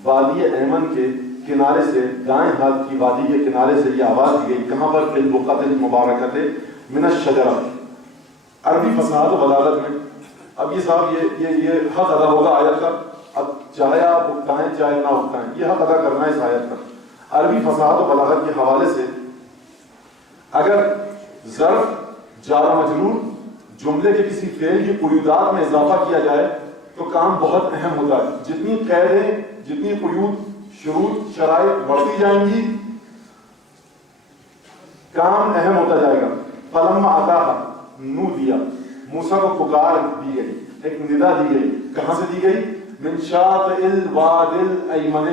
وادی ایمن کے کنارے سے، دائیں ہاتھ کی وادی کے کنارے سے یہ آواز دی گئی. کہاں پر؟ فی البقعۃ المبارکۃ من الشجرہ. عربی فصاحت و بلاغت میں اب یہ صاحب یہ حق ادا ہوگا آیت کا. اب چاہے آپ اکتائیں چاہے نہ اکتائیں، یہ حق ادا کرنا ہے اس آیت کا. عربی فصاحت و بلاغت کے حوالے سے اگر ظرف جار و مجرور جملے کے کسی فعل کی قیودات میں اضافہ کیا جائے تو کام بہت اہم ہوتا ہے. جتنی قیدیں، جتنی قیود، شروط، شرائط بڑھتی جائیں گی، کام اہم ہوتا جائے گا. فلما آتاها نودیا، موسیٰ کو پکار دی گئی، ایک ندا دی گئی. کہاں سے دی گئی؟ من شاطئ الواد الایمن،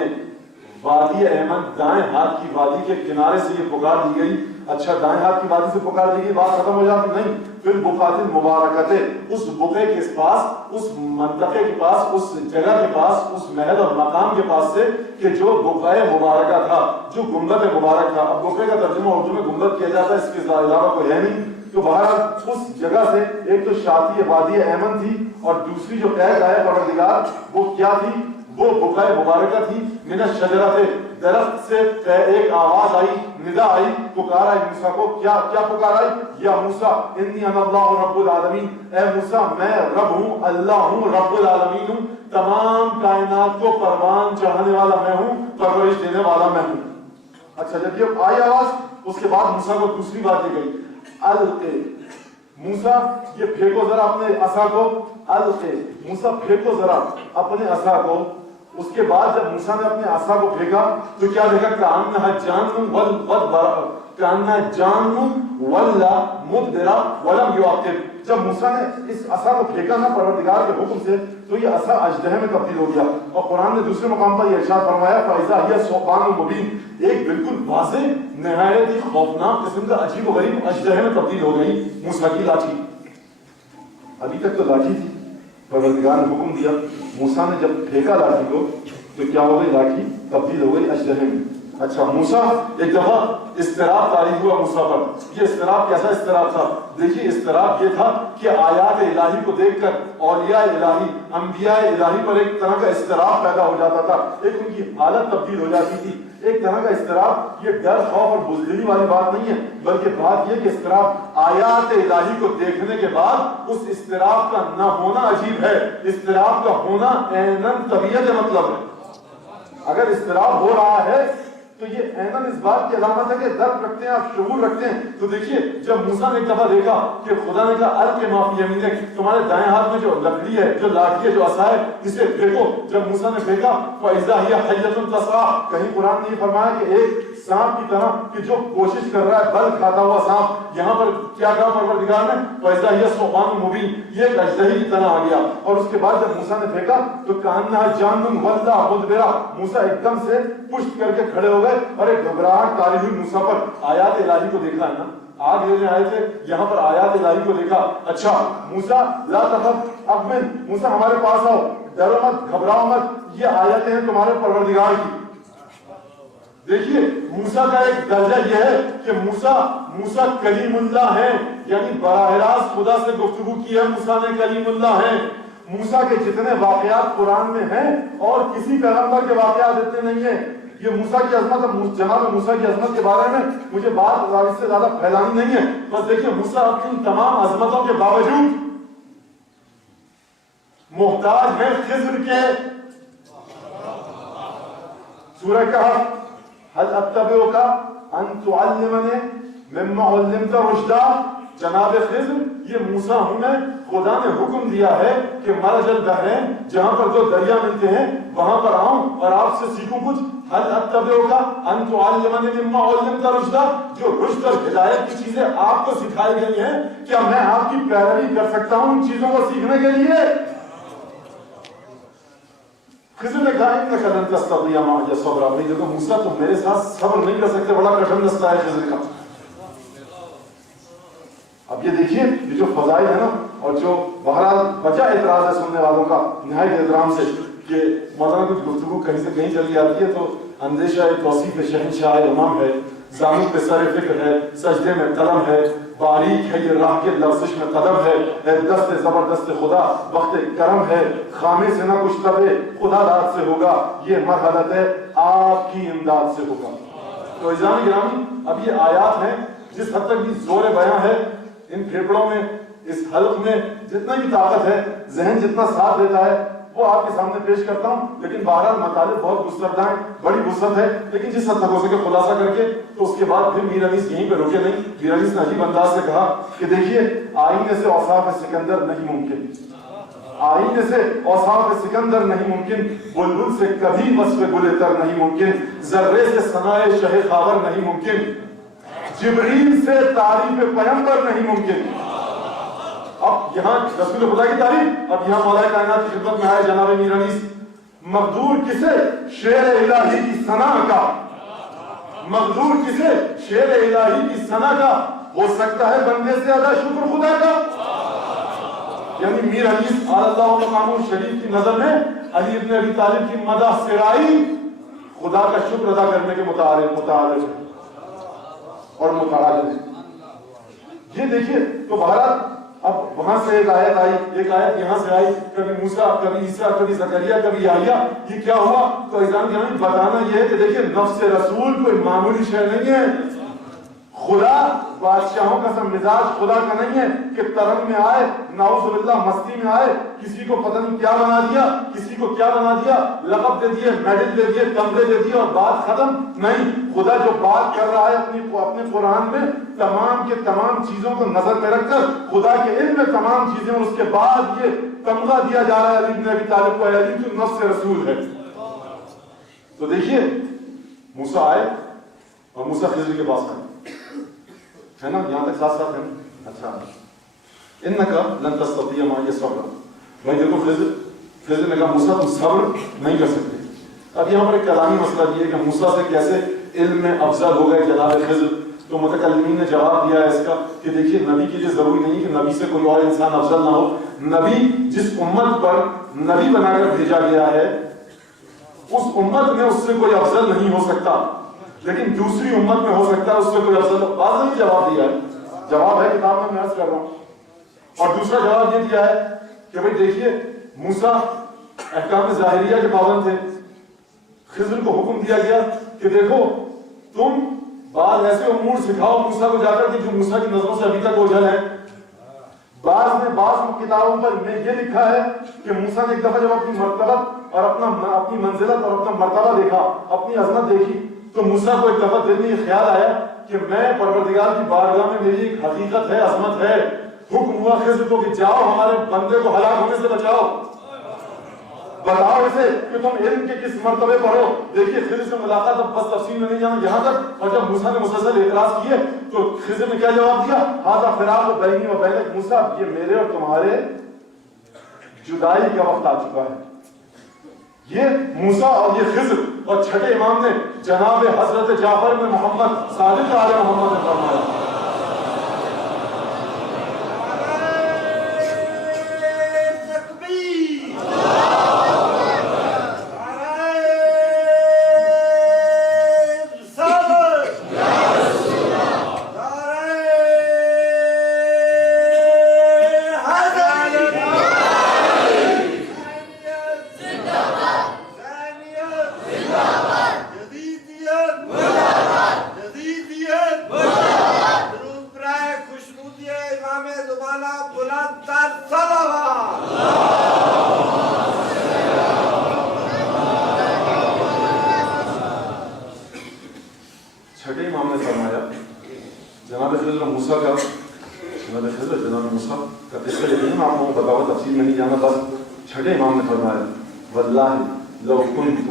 وادی ایمن، دائیں ہاتھ کی وادی کے کنارے سے یہ پکار دی گئی. اچھا، دائیں ہاتھ کی وادی سے پکار دی گئی، بات ختم ہو جاتی نہیں. پھر بقعۃ المبارکۃ، اس بقعے کے پاس، اس منطقے کے پاس، اس جگہ کے پاس، اس محل اور مقام کے پاس سے کہ جو بقعہ مبارکہ تھا، جو گنبد مبارک تھا. اب بقعے کا ترجمہ اردو میں گنبد کیا جاتا ہے، اس کے علاوہ کوئی ہے نہیں. تو بہرحال اس جگہ سے ایک تو شاطئ وادی ایمن تھی، اور دوسری جو قید آیا پروردگار وہ کیا تھی؟ وہ بقعہ مبارکہ تھی. من الشجرہ، درخت سے ایک آواز آئی، ندا آئی، پکار آئی موسیٰ کو. کیا پکار آئی؟ یا موسیٰ انی انا اللہ رب العالمین، اے موسیٰ میں رب ہوں، اللہ ہوں، رب العالمین ہوں، تمام کائنات کو پروان چڑھانے والا میں ہوں، پرورش دینے والا میں ہوں. اچھا، جب یہ آئی آواز، اس کے بعد موسیٰ کو دوسری بات دی گئی، القے. موسیٰ یہ پھینکو ذرا اپنے عصا کو. القے، موسیٰ پھینکو ذرا اپنے عصا کو. اس کے بعد جب موسیٰ نے اپنے عصا کو پھینکا تو کیا دیکھا؟ کأنہا جان ولا مدبرا ولم یعقب. جب موسیٰ نے اس عصا کو پھینکا نا پروردگار کے حکم سے تو یہ عصا اژدہے میں تبدیل ہو گیا. اور قرآن نے دوسرے مقام پر یہ ارشاد فرمایا فَإِذَا هِيَ ثُعْبَانٌ مُبِينٌ، ایک بالکل واضح نہایت ہی خوفناک قسم کا عجیب و غریب اژدہے میں تبدیل ہو گئی موسیٰ کی لاٹھی. ابھی تک تو لاٹھی تھی، پروردگار نے حکم دیا، موسیٰ نے جب پھینکا لاٹھی کو تو کیا ہو گئی؟ لاٹھی تبدیل ہو گئی اژدہے میں. اچھا، موسیٰ ایک دفعہ اضطراب طاری ہوا موسیٰ پر. یہ اضطراب کیسا اضطراب تھا؟ دیکھیے، اضطراب یہ تھا کہ آیات الہی کو دیکھ کر اولیاء الہی، انبیاء الہی پر ایک طرح کا اضطراب پیدا ہو جاتا تھا، ایک ان کی حالت تبدیل ہو جاتی تھی. ایک طرح کا اضطراب، یہ ڈر، خوف اور بزدلی والی بات نہیں ہے، بلکہ بات یہ کہ اضطراب آیات الہی کو دیکھنے کے بعد اس اضطراب کا نہ ہونا عجیب ہے، اضطراب کا ہونا عیناً طبیعت مطلب ہے. اگر اضطراب ہو رہا ہے تو یہ عیناً اس بات کی علامت ہے کہ درد رکھتے ہیں، آپ شعور رکھتے ہیں. تو دیکھیے، جب موسیٰ نے ایک دفعہ دیکھا کہ خدا نے کہا القِ مَا فِی یمینک، تمہارے دائیں ہاتھ میں جو لکڑی ہے، جو لاٹھی ہے، جو عصا ہے، اسے پھینکو. جب موسیٰ نے پھینکا فَإِذَا هِیَ حَیَّةٌ تَسْعَىٰ، کہیں قرآن نے یہ فرمایا کہ ایک سانپ کی طرح کہ جو کوشش کر رہا ہے، بل کھاتا ہوا سانپ. یہاں پر کیا کہا پروردگار نے؟ فَإِذَا هِیَ ثُعْبَانٌ مُبِينٌ، یہ ایک اژدہے کی طرح آ گیا. اور اس کے بعد جب موسیٰ نے پھینکا تو کأنہا جان ولا مدبرا، موسیٰ ایک دم سے پشت کر کے کھڑے ہو گئے اور ایک گھبراہٹ طاری ہوئی موسیٰ پر. آیات الہی کو دیکھا ہے نا، آگ لینے آئے تھے، یہاں پر آیات الہی کو دیکھا. اچھا، موسیٰ لا تخف اؤمن، موسیٰ ہمارے پاس آؤ، ڈرو مت، گھبراؤ مت، یہ آیتیں ہیں تمہارے پروردگار کی. دیکھیے، موسیٰ کا ایک درجہ یہ ہے کہ موسیٰ کلیم اللہ ہے، یعنی براہ راست خدا سے گفتگو کی ہے. موسیٰ نے کلیم اللہ ہے. موسیٰ کے جتنے واقعات قرآن میں ہیں اور کسی پیغمبر کے واقعات اتنے نہیں ہیں. یہ موسیٰ کی عظمت، جناب موسیٰ کی عظمت کے بارے میں مجھے بات اس سے زیادہ پھیلانی نہیں ہے. بس دیکھیے، موسیٰ اپنی تمام عظمتوں کے باوجود محتاج ہے خضر کے. سورہ کہف هل اتبعک ان تعلمنی مما علمت رشدا. جناب خضر یہ موسیٰ ہوں میں, خدا نے حکم دیا ہے کہ مرج البحرین جہاں پر جو دریا ملتے ہیں وہاں پر آؤں اور آپ سے سیکھوں کچھ. هل اتبعک ان تعلمنی مما علمت رشدا, جو رشد اور ہدایت کی چیزیں آپ کو سکھائی گئی ہیں کیا میں آپ کی پیروی کر سکتا ہوں ان چیزوں کو سیکھنے کے لیے؟ خضر نے کہا انک لن تستطیع معی صبرا. بھائی دیکھو موسیٰ تم میرے ساتھ صبر نہیں کر سکتے, بڑا کٹھن رستہ ہے خضر کا. اب یہ دیکھیے یہ جو فضائل ہے نا, اور جو بہرحال بچا اعتراض ہے سننے والوں کا نہایت احترام سے کہ مولانا کچھ گفتگو کہیں سے کہیں چلی جاتی ہے تو اندیشہ توصیف شہنشاہ امام ہے, زانو پہ سر فکر ہے, سجدے میں قلم ہے, باریک ہے یہ راہ کے لفظش میں قدم ہے, دست زبردست خدا وقت کرم ہے, خامے سے نہ کچھ تبے خدا داد سے ہوگا, یہ مرحلت ہے آپ کی امداد سے ہوگا. تو عزیزان گرامی اب یہ آیات ہیں جس حد تک یہ زور بیان ہے, ان پھیپڑوں میں اس حلق میں جتنا بھی طاقت ہے, ذہن جتنا ساتھ دیتا ہے وہ آپ کے سامنے پیش کرتا ہوں. لیکن بہرحال مطالب بہت گستردہ ہیں, بڑی وسعت ہے, لیکن جس حد تک ہو سکے خلاصہ کر کے. تو اس کے بعد پھر میر انیس یہیں پہ رکے نہیں. میر انیس نے عجیب انداز سے کہا کہ دیکھیے آئینے سے اوصاف سکندر نہیں ممکن, آئینے سے اوصاف سکندر نہیں ممکن, بلبل سے کبھی وصف گل تر نہیں ممکن, ذرے سے ثنائے شہ خاور نہیں ممکن, جبریل سے تعریف پیغمبر نہیں ممکن. اب یہاں رسول خدا کی تعریف, اب یہاں مولا کائنات کی خدمت میں آئے جناب میر انیس. مقدور کسے شعر الہی کی ثنا کا, مقدور کسے شعر الہی کی ثنا کا, ہو سکتا ہے بندے سے ادا شکر خدا کا. یعنی میر انیس اللہ مقامہ شریف کی نظر میں علی ابن ابی طالب کی مدح سرائی خدا کا شکر ادا کرنے کے متعارف اور متعارف ہے. یہ دیکھیے تو بہرحال اب وہاں سے ایک آیت آئی, ایک آیت یہاں سے آئی, کبھی موسیٰ, کبھی عیسیٰ, کبھی زکریا, کبھی یحییٰ. یہ کیا ہوا؟ تو عزیزان گرامی بتانا یہ ہے کہ دیکھیے نفس رسول کوئی معمولی شے نہیں ہے. خدا بادشاہوں کا سا مزاج خدا کا نہیں ہے کہ ترنم میں آئے, نعوذ باللہ مستی میں آئے, کسی کو پتہ نہیں کیا بنا دیا, کسی کو کیا بنا دیا, لقب دے دیے, میڈل دے دیے, کمرے دے دیے اور بات ختم. نہیں, خدا جو بات کر رہا ہے اپنے قرآن میں تمام کے تمام چیزوں کو نظر میں رکھ کر خدا کے علم میں تمام چیزیں, اور اس کے بعد یہ تمغہ دیا جا رہا ہے علی بن ابی طالب کو, علی تو نفس رسول ہے. تو دیکھیے موسیٰ آئے اور موسیٰ خضر کے پاس آئے, ہے نا, یہاں تک ساتھ ساتھ ہے نا. اچھا, انکا لن تستطیع معی صبرا. بھائی دیکھو خضر نے کہا موسیٰ تم صبر نہیں کر سکتے. اب یہاں پر ایک کلامی مسئلہ یہ ہے کہ موسیٰ سے کیسے علم میں افضل ہو گئے جناب خضر. تو متکلمین نے جواب دیا ہے اس کا کہ دیکھیے نبی کے لیے ضروری نہیں کہ نبی سے کوئی اور انسان افضل نہ ہو. نبی جس امت پر نبی بنا کر بھیجا گیا ہے اس امت میں اس سے کوئی افضل نہیں ہو سکتا, لیکن دوسری امت میں ہو سکتا ہے اس سے کوئی افضل. بعض نے جواب دیا ہے, جواب ہے کتاب میں عرض کر رہا ہوں. اور دوسرا جواب یہ دیا ہے کہ بھئی دیکھیے موسیٰ احکام ظاہریہ کے پابند تھے. خضر کو حکم دیا گیا کہ دیکھو تم بعض ایسے امور سکھاؤ موسیٰ کو جا کر کہ جو موسیٰ کی نظروں سے ابھی تک اوجھل ہے. بعض کتابوں پر میں یہ لکھا ہے کہ موسیٰ نے ایک دفعہ جب اپنی مرتبت اور اپنی منزلت اور اپنا مرتبہ دیکھا, اپنی عظمت دیکھی, تو موسیٰ کو ایک دفعہ دل میں یہ خیال آیا کہ میں پروردگار کی بارگاہ میں میری ایک حقیقت ہے, عظمت ہے. حکم ہوا خضر کو کہ جاؤ ہمارے بندے کو ہلاک ہونے سے بچاؤ, بتاؤ اسے کہ تم علم کے کس مرتبے پر ہو. دیکھیے خضر سے ملاقات اب بس تفصیل میں نہیں جانا یہاں تک. اور جب موسیٰ نے مسلسل اعتراض کیے تو خضر نے کیا جواب دیا؟ ھذا فراق بینی و بینک موسیٰ, یہ میرے اور تمہارے جدائی کا وقت آ چکا ہے. یہ موسیٰ اور یہ خضر, اور چھٹے امام نے جناب حضرت جعفر بن محمد صادق آل محمد نے فرمایا. خضر موسیٰ کا حضرت خضر جناب موسیٰ کا قصہ یقین میں آپ لوگوں کو بتاؤں تفصیل میں نہیں جانا بس چھٹے امام نے فرمایا واللہ لو کنت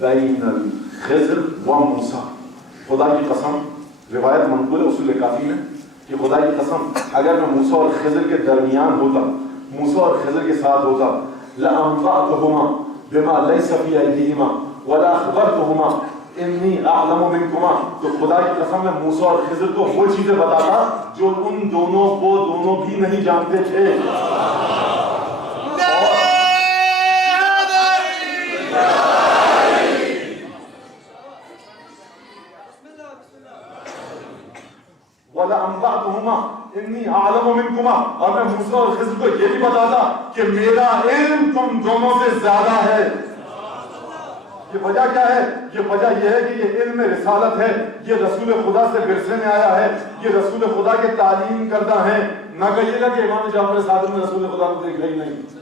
بین الخضر و موسیٰ خدا کی قسم روایت منقول ہے اصول کافی میں کہ خدا کی قسم اگر میں موسیٰ اور خضر کے درمیان ہوتا موسیٰ اور خضر کے ساتھ ہوتا لَأَنْفَعْتُهُمَا بِمَا لَيْسَ فِي أَيْدِيهِمَا وَلَا أَخْبَرْتُهُمَا إِنِّي أَعْلَمُ مِنْكُمَا تو خدا کی قسم میں موسیٰ اور خضر کو وہ چیزیں بتاتا جو ان دونوں کو دونوں بھی نہیں جانتے تھے. وَلَأَنْبَعْتُهُمَا إِنِّي أَعْلَمُ مِنْكُمَا اور میں موسیٰ اور خضر کو یہ بھی بتاتا کہ میرا علم تم دونوں سے زیادہ ہے. یہ وجہ کیا ہے؟ یہ وجہ یہ ہے کہ یہ علم رسالت ہے, یہ رسول خدا سے ورثے میں آیا ہے, یہ رسول خدا کے تعلیم کردہ ہیں. نہ کہیے گا کہ امام جعفر صادق نے رسول خدا کو دیکھا ہی نہیں.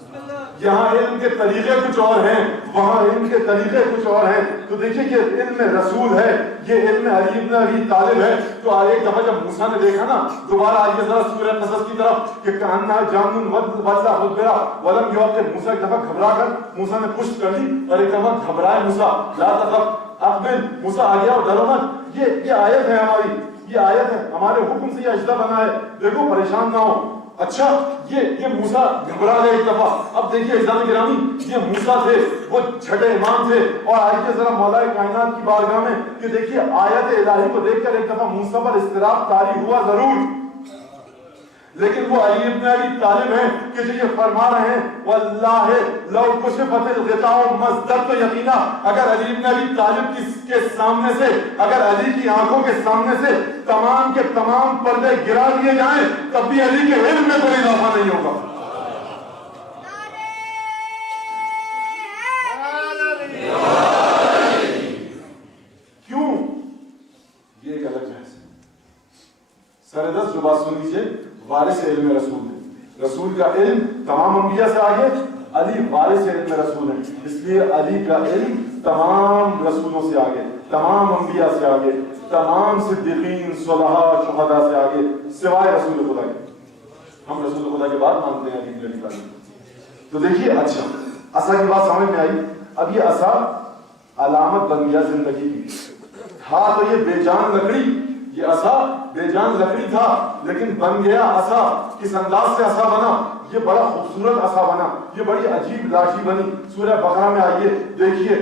یہاں علم کے طریقے کچھ اور ہیں, وہاں علم کے طریقے کچھ اور ہیں. تو دیکھیے کہ علم رسول ہے, یہ علم علی ابن ابی طالب ہے. تو ایک دفعہ جب موسیٰ نے دیکھا نا, دوبارہ آئیے ذرا سورہ قصص کی طرف کہ کہنا جامن وجہ خبرا ولم یوقع موسیٰ ایک دفعہ گھبرا کر موسیٰ نے پشت کر لی اور ایک دفعہ گھبرائے موسیٰ لا تخف اقبل موسیٰ آگیا اور ڈرو مت. یہ آیت ہے ہماری, یہ آیت ہے ہمارے حکم سے یہ اجزا بنا ہے, دیکھو پریشان نہ ہو. اچھا یہ موسیٰ گھبرا گئے ایک دفعہ. اب دیکھیے عزیزان گرامی, یہ موسیٰ تھے, وہ چھٹے امام تھے, اور آئیے ذرا مولا کائنات کی بارگاہ میں کہ دیکھیے آیت الہی کو دیکھ کر ایک دفعہ موسیٰ پر اضطراب طاری ہوا ضرور, لیکن وہ علی ابن ابی طالب ہیں کہ جو یہ فرما رہے ہیں واللہ لو کشفت الغطاء مزددت یقینا. اگر علی ابن ابی طالب کے سامنے سے, اگر علی کی آنکھوں کے سامنے سے تمام کے تمام پردے گرا دیے جائیں تب بھی علی کے علم میں کوئی اضافہ نہیں ہوگا. کیوں؟ یہ ایک الگ بحث ہے. سردست جو بات سن لیجیے, وارث علم رسول ہے. رسول کا علم تمام انبیاء سے آگے, علی وارث علم رسول ہے. اس لیے علی کا علم تمام رسولوں سے آگے, تمام انبیاء سے آگے, تمام صدیقین صلحاء شہداء سے آگے, سوائے رسول خدا کے. ہم رسول خدا کے بعد مانتے ہیں علی کی تعلیم. تو دیکھیے اچھا عصا کی بات سمجھ میں آئی. اب یہ عصا علامت بن گیا زندگی کی. تھا تو یہ بے جان لکڑی, یہ عصا بے جان لکڑی تھا لیکن بن گیا عصا. کس انداز سے عصا بنا؟ یہ بڑا خوبصورت عصا بنا, یہ بڑی عجیب لاٹھی بنی. سورہ بقرہ میں آئیے دیکھیے,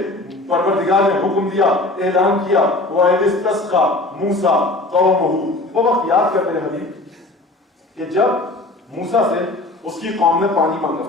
پروردگار نے حکم دیا, اعلان کیا وَإِذِ اسْتَسْقَىٰ مُوسَىٰ قَوْمَهُ. وہ وقت یاد کر میرے حبیب کہ جب موسیٰ سے اس کی قوم نے پانی مانگا,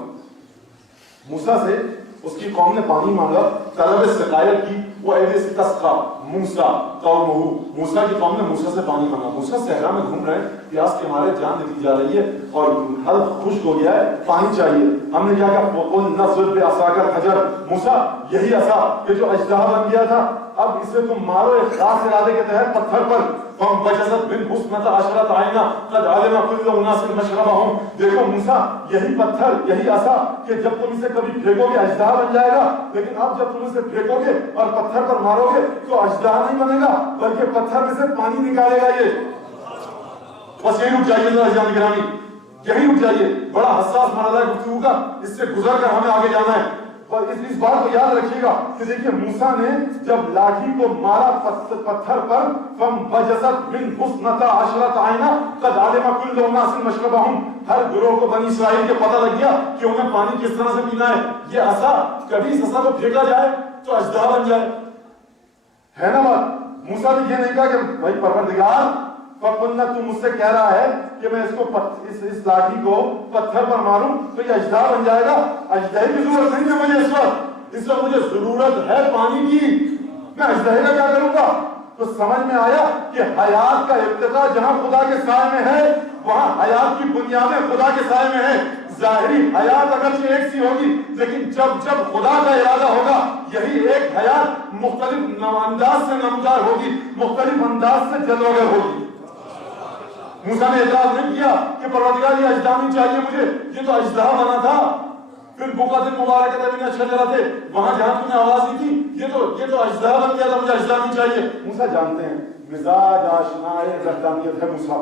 موسیٰ سے اس کی قوم نے پانی مانگا, طلب سقایت کی. وَإِذِ اسْتَسْقَىٰ مُوسَىٰ قَوْمَهُ. موسیٰ کی قوم نے موسیٰ سے پانی مانگا. موسیٰ صحرا میں گھوم رہے ہیں, پیاس کے مارے جان نکلی جا رہی ہے اور حلق خشک ہو گیا ہے, پانی چاہیے. ہم نے کیا کہا وَقُلْ نَضْرِبْ بِعَصَاكَ الْحَجَرَ. موسیٰ یہی عصا کہ جو اژدہا بن گیا تھا, اب اسے تم مارو ایک خاص ارادے کے تحت پتھر پر. فَانْبَجَسَتْ مِنْهُ اثْنَتَا عَشْرَةَ عَيْنًا قَدْ عَلِمَ كُلُّ أُنَاسٍ مَشْرَبَهُمْ. دیکھو موسیٰ یہی پتھر, یہی عصا کہ جب تم اسے کبھی پھینکو گے اژدہا بن جائے گا, لیکن اب جب تم اسے پھینکو گے اور پتھر پر مارو گے تو اژدہا نہیں بنے گا بلکہ پتھر میں سے پانی نکالے گا. یہ بس یہی رک جائیے ذرا جان گرامی, یہی رک جائیے. بڑا حساس مرحلہ ہے گفتگو کا, اس سے گزر کر ہمیں آگے جانا ہے. اور اس بات کو یاد رکھیے گا کہ دیکھیے موسیٰ نے جب لاٹھی کو مارا پتھر پر, فَانْبَجَسَتْ مِنْهُ اثْنَتَا عَشْرَةَ عَيْنًا قَدْ عَلِمَ كُلُّ أُنَاسٍ مَشْرَبَهُمْ. ہر گروہ کو بنی اسرائیل کے پتہ لگ گیا کہ انہیں پانی کس طرح سے پینا ہے. یہ عصا کبھی اس عصا کو پھینکا جائے تو اژدہا بن جائے, ہے نا بات. موسیٰ نے یہ نہیں کہا کہ بھائی پروردگار فَقُلْنَا, تو مجھ سے کہہ رہا ہے کہ میں اس لاٹھی کو پتھر پر ماروں تو یہ اژدہا بن جائے گا. اژدہے کی ضرورت نہیں ہے مجھے اس وقت مجھے ضرورت ہے پانی کی, میں اژدہے کا کیا کروں گا. تو سمجھ میں آیا کہ حیات کا ابتدا جہاں خدا کے سائے میں ہے وہاں حیات کی بنیادیں خدا کے سائے میں ہیں. ظاہری حیات اگرچہ ایک سی ہوگی لیکن جب خدا کا ارادہ ہوگا یہی ایک حیات مختلف انداز سے نمودار ہوگی, مختلف انداز سے جلوگر ہوگی. موسیٰ نے اعتراض نہیں کیا کہ پروردگار یہ اژدہا نہیں چاہیے مجھے, یہ تو اژدہا بنا تھا. پھر بقعۃ المبارکۃ من الشجرۃ, وہاں جہاں تم نے آواز دی تھی یہ تو اژدہا بن گیا تھا, مجھے اژدہا نہیں چاہیے. موسیٰ جانتے ہیں مزاج آشنائے رحمانیت ہے موسیٰ,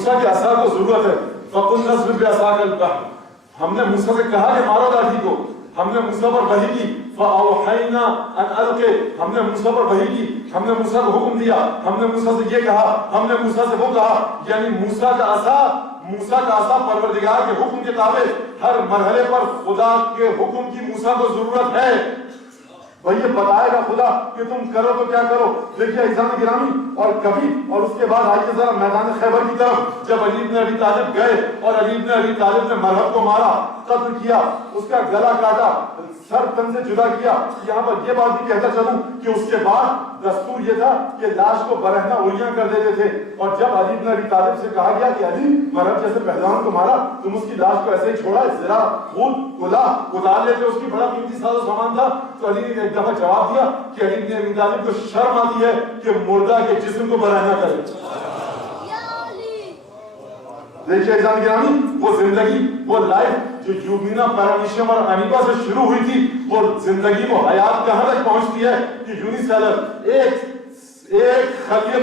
موسیٰ کے عصا کو ضرورت ہے. فَقُلْنَا اضْرِب بِعَصَاكَ الْبَحْرَ, ہم نے موسیٰ سے کہا کہ مارو لاٹھی کو. ہم نے موسیٰ پر وحی کی. فَأَوْحَيْنَا أَنْ أَلْقِ, ہم نے موسیٰ پر وحی کی, ہم نے موسیٰ کو حکم دیا, ہم نے موسیٰ سے یہ کہا, ہم نے موسیٰ سے وہ کہا. یعنی موسیٰ کا عصا پروردگار کے حکم کے تابع ہر مرحلے پر خدا کے حکم کی موسیٰ کو ضرورت ہے. وہی بتائے گا خدا کہ تم کرو تو کیا کرو. دیکھیے عزیزان گرامی, اور کبھی اور اس کے بعد آئیے ذرا میدان خیبر کی طرف. جب علی بن ابی طالب گئے اور علی بن ابی طالب نے مرہب کو مارا, قتل کیا, اس کا گلا کاٹا, سر تن سے جدا کیا. یہاں پر یہ بات بھی کہتا چلوں کہ اس کے بعد دستور یہ تھا کہ لاش کو برہنہ اڑیاں کر دیتے تھے. اور جب علی بن ابی طالب سے کہا گیا کہ علی مرہب جیسے پہلوان کو مارا, تم اس کی لاش کو ایسے ہی چھوڑا, ذرا خون کلا اتار لیتے, اس کی بڑا قیمتی ساز و سامان تھا. تو علی نے ایک دفعہ جواب دیا کہ علی بن ابی طالب کو شرم آتی ہے کہ مردہ کے جسم کو برہنہ کرے. دیکھیے عزیزان گرامی, وہ زندگی, وہ لائف جو یومینا پیرامیشیم اور انیبا سے شروع ہوئی تھی, وہ زندگی وہ حیات کہاں تک پہنچتی ہے کہ یونیسیلر ایک خلیے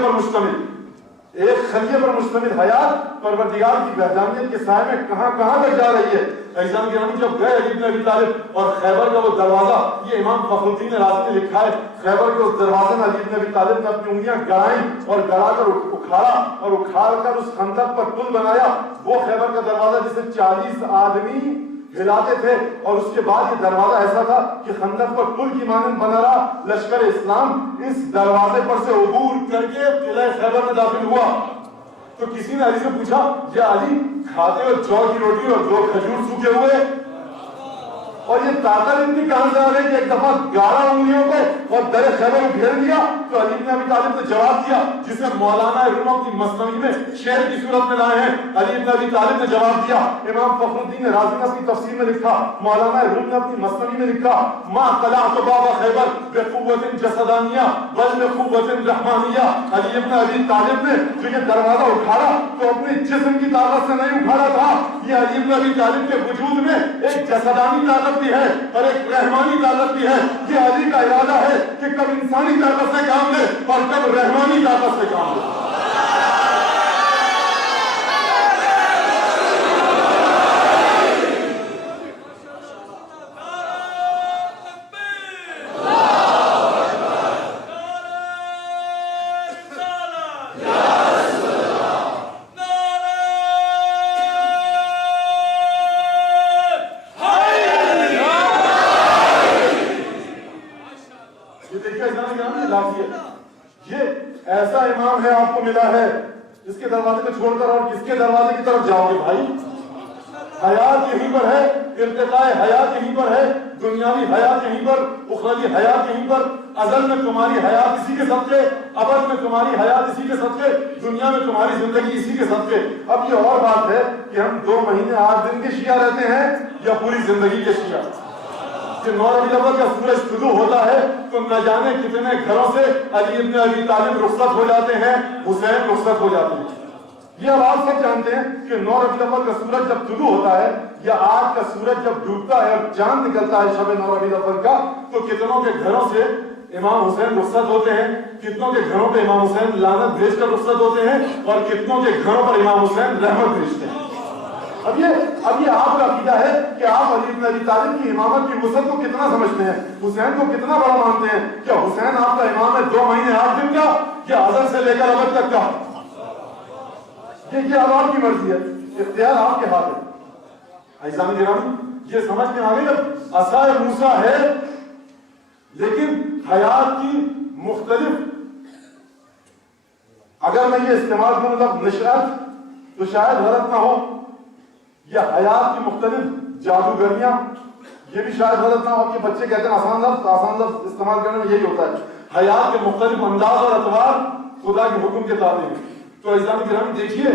پر مشتمل حیات پروردگار کی وحدانیت کے سائے میں کہاں تک جا رہی ہے. عزیزان گرامی, جب گئے علی بن ابی طالب اور خیبر کا وہ دروازہ, یہ امام فخر الدین رازی نے لکھا ہے, خیبر کے اس دروازے میں علی بن ابی طالب نے اپنی انگلیاں گڑائیں اور گڑا کر اکھاڑ کر اس خندق پر پل بنایا. وہ خیبر کا دروازہ جسے 40 آدمی ہلاتے تھے, اور اس کے بعد یہ دروازہ ایسا تھا کہ خندق پر پل کی مانند بنا رہا. لشکر اسلام اس دروازے پر سے عبور کر کے قلعہ خیبر میں داخل ہوا. تو کسی نے علی سے پوچھا, یا علی کھاتے ہو جو کی روٹی اور 2 کھجور سوکھے ہوئے, اور یہ طاقت اتنی کہاں سے آ گئی کہ ایک دفعہ 11 انگلیوں کو اور در خیبر میں گھیر دیا. تو علی بن ابی طالب نے جواب دیا, جسے مولانا روم اپنی مثنوی میں شعر کی صورت میں لائے ہیں. علی بن ابی طالب نے جواب دیا, امام فخر الدین رازی نے اپنی تفسیر میں لکھا, مولانا روم نے اپنی مثنوی میں لکھا, ما قلعت باب خیبر بقوت جسدانیہ بل بقوت رحمانیہ. علی بن ابی طالب نے جو یہ دروازہ اٹھایا تو اپنے جسم کی طاقت سے نہیں اٹھایا تھا, یہ علی بن ابی طالب کے وجود میں ایک جسدانی طاقت بھی ہے اور ایک رحمانی طاقت بھی ہے. یہ علی کا ارادہ ہے کہ کب انسانی طاقت سے کام لے اور کب رحمانی طاقت سے کام لے. یہ ایسا امام ہے آپ کو ملا ہے جس کے دروازے کو چھوڑ کر اور کس کے دروازے کی طرف جاؤ گے بھائی. حیات یہیں پر ہے, ارتقاء حیات یہیں پر ہے, دنیاوی حیات یہیں پر, اخروی حیات یہیں پر. ازل میں تمہاری حیات اسی کے صدقے, ابد میں تمہاری حیات اسی کے صدقے, دنیا میں تمہاری زندگی اسی کے صدقے. اب یہ اور بات ہے کہ ہم 2 مہینے 8 دن کے شیعہ رہتے ہیں یا پوری زندگی کے شیعہ. کہ 9 ربیع الاول کا سورج طلوع ہوتا ہے تو نہ جانے کتنے گھروں سے علی بن ابی طالب رخصت ہو جاتے ہیں, حسین رخصت ہو جاتے ہیں. یہ اب آپ سب جانتے ہیں کہ 9 ربیع الاول کا سورج جب طلوع ہوتا ہے یا آج کا سورج جب ڈوبتا ہے اور چاند نکلتا ہے شب 9 ربیع الاول کا, تو کتنوں کے گھروں سے امام حسین رخصت ہوتے ہیں, کتنوں کے گھروں پہ امام حسین لعنت بھیج کر رخصت ہوتے ہیں, اور کتنوں کے گھروں پر امام حسین رحمت بھیجتے ہیں. اب یہ آپ کا عقیدہ ہے کہ آپ علی بن ابی طالب کی امامت کی وسعت کو کتنا سمجھتے ہیں, حسین کو کتنا بڑا مانتے ہیں. کیا حسین آپ کا امام ہے 2 مہینے 8 دن کا یا ازل سے لے کر ابد تک کا؟ یہ اب آپ کی مرضی ہے, اختیار آپ کے ہاتھ ہے. عزیزان گرامی, یہ سمجھ میں آ گئی اب عصائے موسیٰ ہے لیکن حیات کی مختلف, اگر میں یہ استعمال کروں لفظ نشأت تو شاید غلط نہ ہو, یا حیات کی مختلف جادوگریاں, یہ بھی شاید غلط نہ ہو. کہ بچے کہتے ہیں آسان لفظ استعمال کرنے میں یہی ہوتا ہے. حیات کے مختلف انداز اور اطوار خدا کے حکم کے تابع ہیں. تو عزیزان گرامی دیکھیے,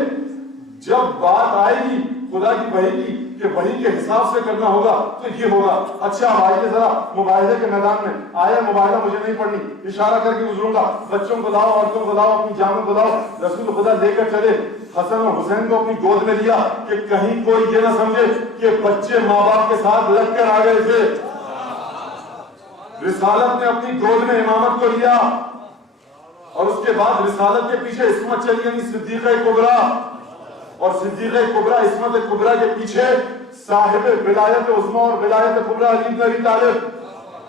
جب بات آئے گی خدا کی وحی کی کہ وحی کے حساب سے کرنا ہوگا تو یہ ہوگا. اچھا آئیے ذرا مباحثے کے میدان میں. آیا مباحثہ مجھے نہیں پڑھنی, اشارہ کر کے گزروں گا. بچوں کو لاؤ, عورتوں کو لاؤ, اپنی جانوں کو لاؤ. رسول خدا لے کر چلے حسن اور حسین کو اپنی گود میں لیا کہ کہیں کوئی یہ نہ سمجھے کہ بچے ماں باپ کے ساتھ لگ کر آ گئے تھے. رسالت نے اپنی گود میں امامت کو لیا اور اس کے بعد رسالت کے پیچھے عصمت چلی, یعنی صدیقہ کبریٰ. اور صدیق کبریٰ عصمت کبریٰ کے پیچھے صاحب ولایت عظمیٰ اور ولایت کبریٰ علی بن ابی طالب،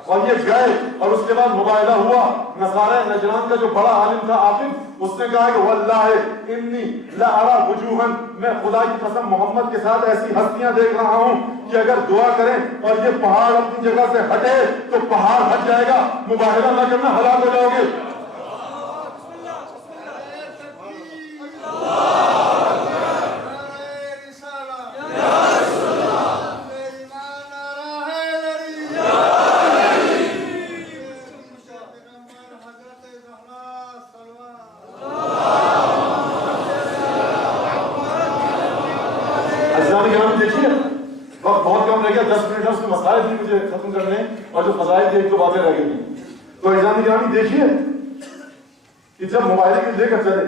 اور یہ گئے اور اس کے بعد مباہلہ ہوا. نصارہ نجران کا جو بڑا عالم تھا عاقب، اس نے کہا کہ واللہ انی لا ارى وجوہا، میں خدا کی قسم محمد کے ساتھ ایسی ہستیاں دیکھ رہا ہوں کہ اگر دعا کریں اور یہ پہاڑ اپنی جگہ سے ہٹے تو پہاڑ ہٹ جائے گا، مباہلہ نہ کرنا، ہلاک ہو جاؤ گے. مسائل بھی مجھے ختم کرنے اور جو فضائل کی ایک دو باتیں رہ گئی. تو عزیزان گرامی دیکھیے کہ جب مباہلے کے لے کر چلے